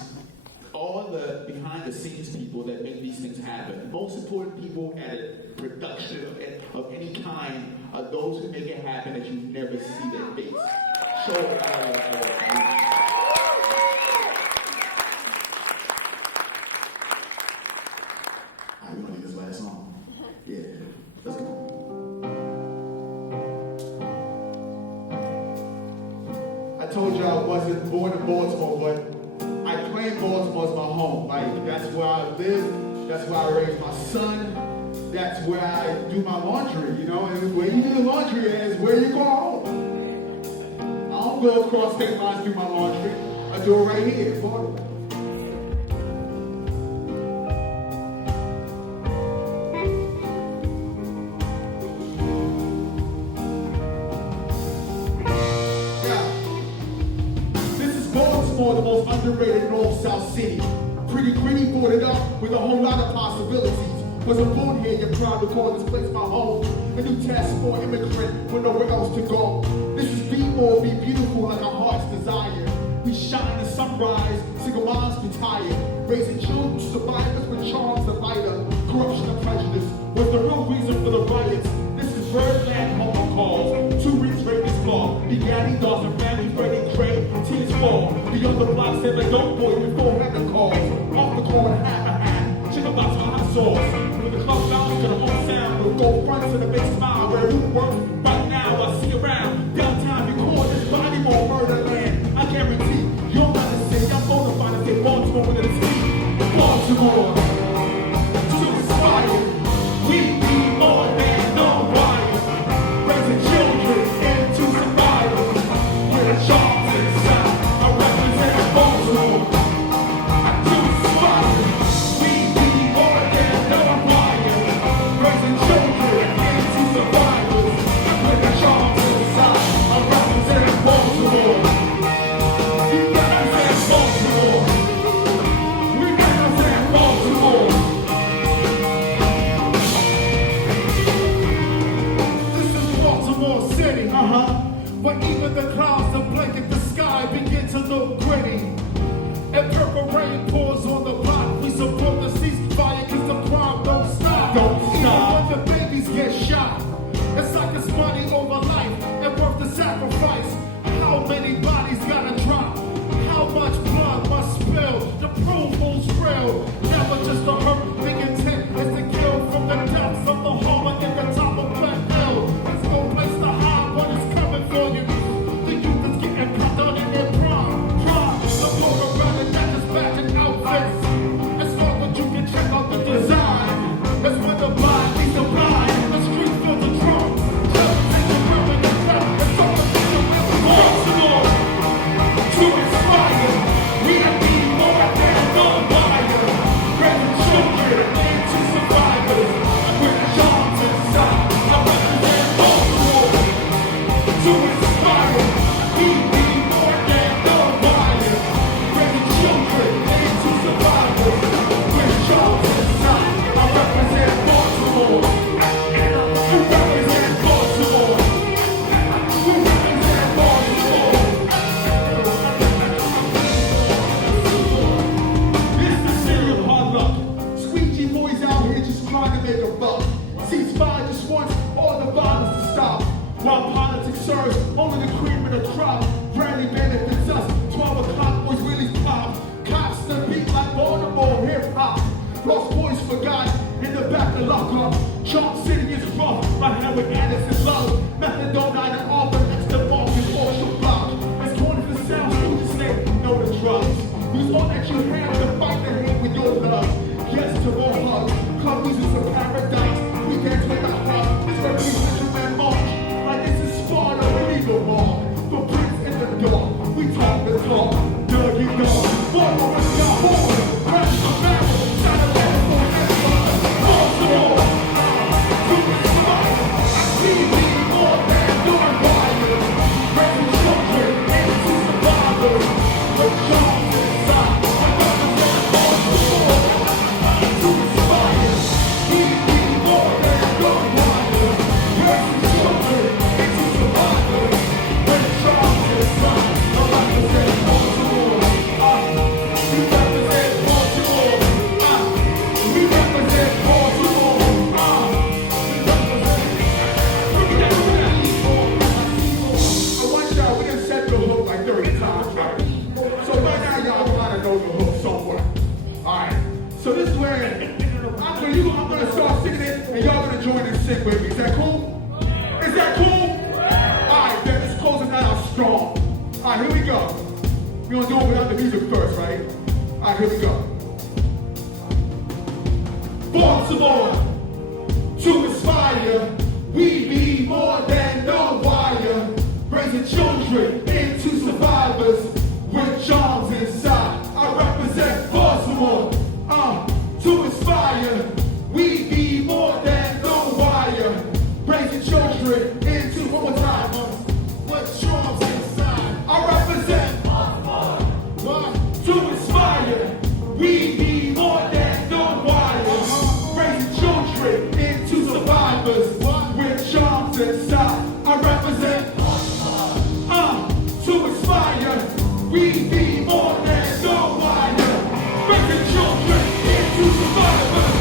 all the behind the scenes people that make these things happen. The most important people at a production of any kind are those who make it happen that you never see their face. Show we gonna do this last song. Yeah, let's go. I told you I wasn't born in Baltimore, but I claim Baltimore as my home. Like, that's where I live, that's where I raise my son, that's where I do my laundry, you know, and where you do the laundry is where you go home. I don't go across state lines to do my laundry. I do it right here in Baltimore. The most underrated North-South city. Pretty gritty, boarded up with a whole lot of possibilities. Wasn't born here, you're proud to call this place my home. A new test for immigrant with nowhere else to go. This is be more, be beautiful like our heart's desire. We shine the sunrise, single moms retire. Raising children to survivors with charms and lighter. Corruption and prejudice was the real reason for the riots. This is Birdland home calls. 2 weeks rapist law. Begatty, Dawson, Family, Freddie, Craig, tears fall. Beyond the block said like dope boy before had the calls. Off the corner, half a hat. Chicken box for hot sauce. When the club bounce to the whole sound. We'll go front to the big smile. Where we work right now, I see around. Downtown, you call this body more murder land. I guarantee you don't got to say, I'm bona fide to say Baltimore with a T. Baltimore. To inspire. We need more than no wire. Raising children into survivors. With a charms inside. I represent Baltimore. To inspire. We need more than no wire. Raising children into survivors. With a charms inside. I represent Baltimore. We represent Baltimore. We represent Baltimore. This is Baltimore City, where even the clouds that blanket the sky begin to look gritty. And purple rain pours on the block. We support the ceasefire cause the crime don't stop. Even when the babies get shot, it's like it's money over life and worth the sacrifice. How many bodies gotta drop? How much blood must spill? The proof who's real. Never just a hurt, the intent is to kill from the depths of the horror in the top of Black Hill. There's no place to hide when it's coming for you. The youth is getting popped out in their prime. The border around the neck is matching outfits. As long as you can check out the design. That's when the blind leads the blind. The streets fill the drums. Take the river, the crowd. It's all the things that Baltimore. To inspire. We need more than no wire. Raising children into survivors. With charms inside. I represent Baltimore. To inspire. We need more than no wire. Raising children into survivors. With charms inside. I represent Baltimore. We represent Baltimore. We represent Baltimore. This the city of hard luck. Squeegee boys out here just trying to make a buck. Ceasefire just wants all the violence to stop. While politics serves only the cream of the crop. Rarely benefits us. 12 o'clock boys really pop. Cops that beat like Baltimore hip hop. Lost boys forgot in the back of lockup. Chalk City is rough. My heroin addicts is love. Methadone, I and all the extra bulk is social block. As corny as it sounds, you just say no to drugs. Use all that you have to fight the hate with your love. Yes to more hugs. Club music of paradise. We dance with our heart. It's where we ritual and march. Like this is Sparta, we leave a ball. For Prince in the dark. We talk the talk. Dougie dog. Baltimore is our home. Crash the barrel. Satellite for everyone. Baltimore. To inspire. We need more than no wire. know the hook somewhere. Alright, so this is where I'm gonna start singing it, and y'all gonna join and sing with me. Is that cool? Is that cool? Alright, then let's close the night out strong. Alright, here we go. We're gonna do it without the music first, right? Alright, here we go. Baltimore, to inspire, we be more than no wire. Raising children into survivors with charms inside. I represent Baltimore, to inspire, we be more than no wire. Raising children into, one more time, with charms inside. I represent Baltimore, to inspire, we be more than no wire. Raising children into survivors with charms inside. I represent to inspire, we be more than no wire. Raising children into survivors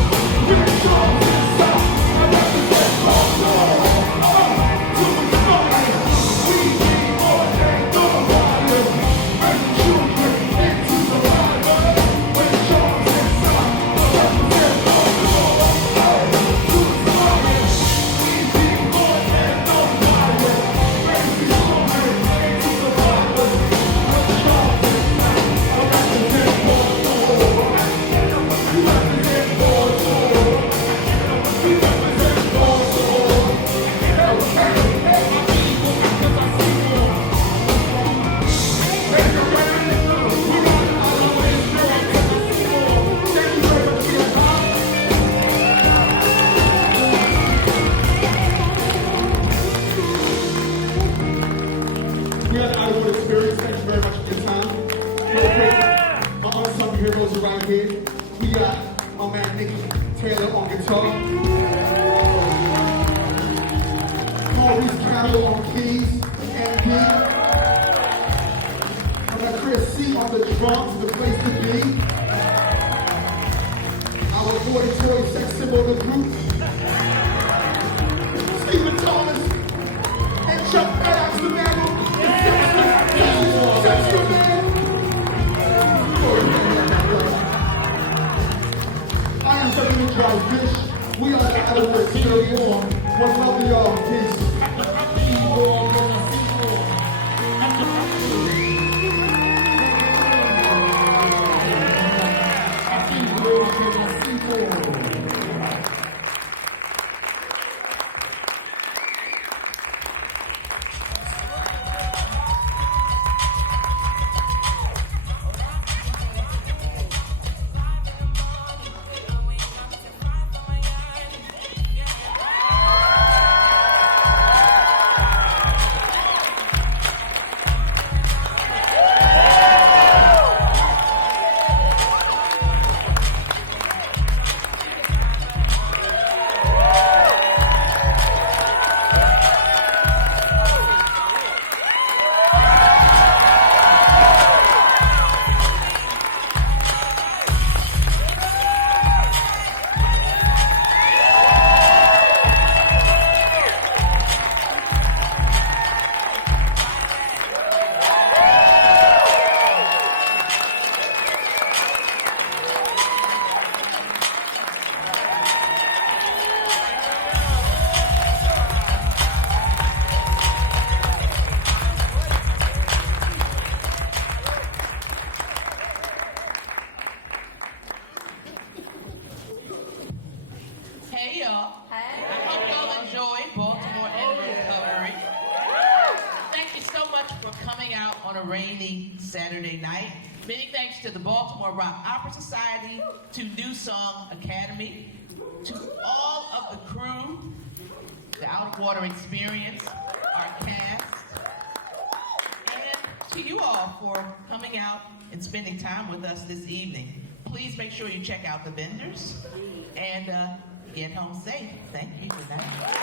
with charms inside. I represent Baltimore. To inspire, we be more than no wire. Raising children into survivors with charms inside. I represent Baltimore. To inspire, we be more than no wire. Raising children into survivors with charms inside. I represent Baltimore. We represent Baltimore. We represent Baltimore. Hey, hey, hey, my people, because I see you. Raise your hand. We got it all the way through because I see you. Thank you very much for your time. We had the Hollywood experience. Thank you very much for your time. Real quick, my unsung heroes are right here. We got my man Nicky Taylor on guitar. Maurice Campbell on keys and MP. I got Chris C on the drums, the place to be. Our boy Toy sex symbol of the group. Stephen Thomas and Chuck Adams, the man. I am serving the dry fish. We are the Hollywood experience. One love to y'all. Peace. Hey y'all. Hey. I hope y'all enjoyed Baltimore in Recovery. Thank you so much for coming out on a rainy Saturday night. Many thanks to the Baltimore Rock Opera Society, to New Song Academy, to all of the crew, the Out of Water Experience, our cast, and to you all for coming out and spending time with us this evening. Please make sure you check out the vendors and get home safe. Thank you. Good night.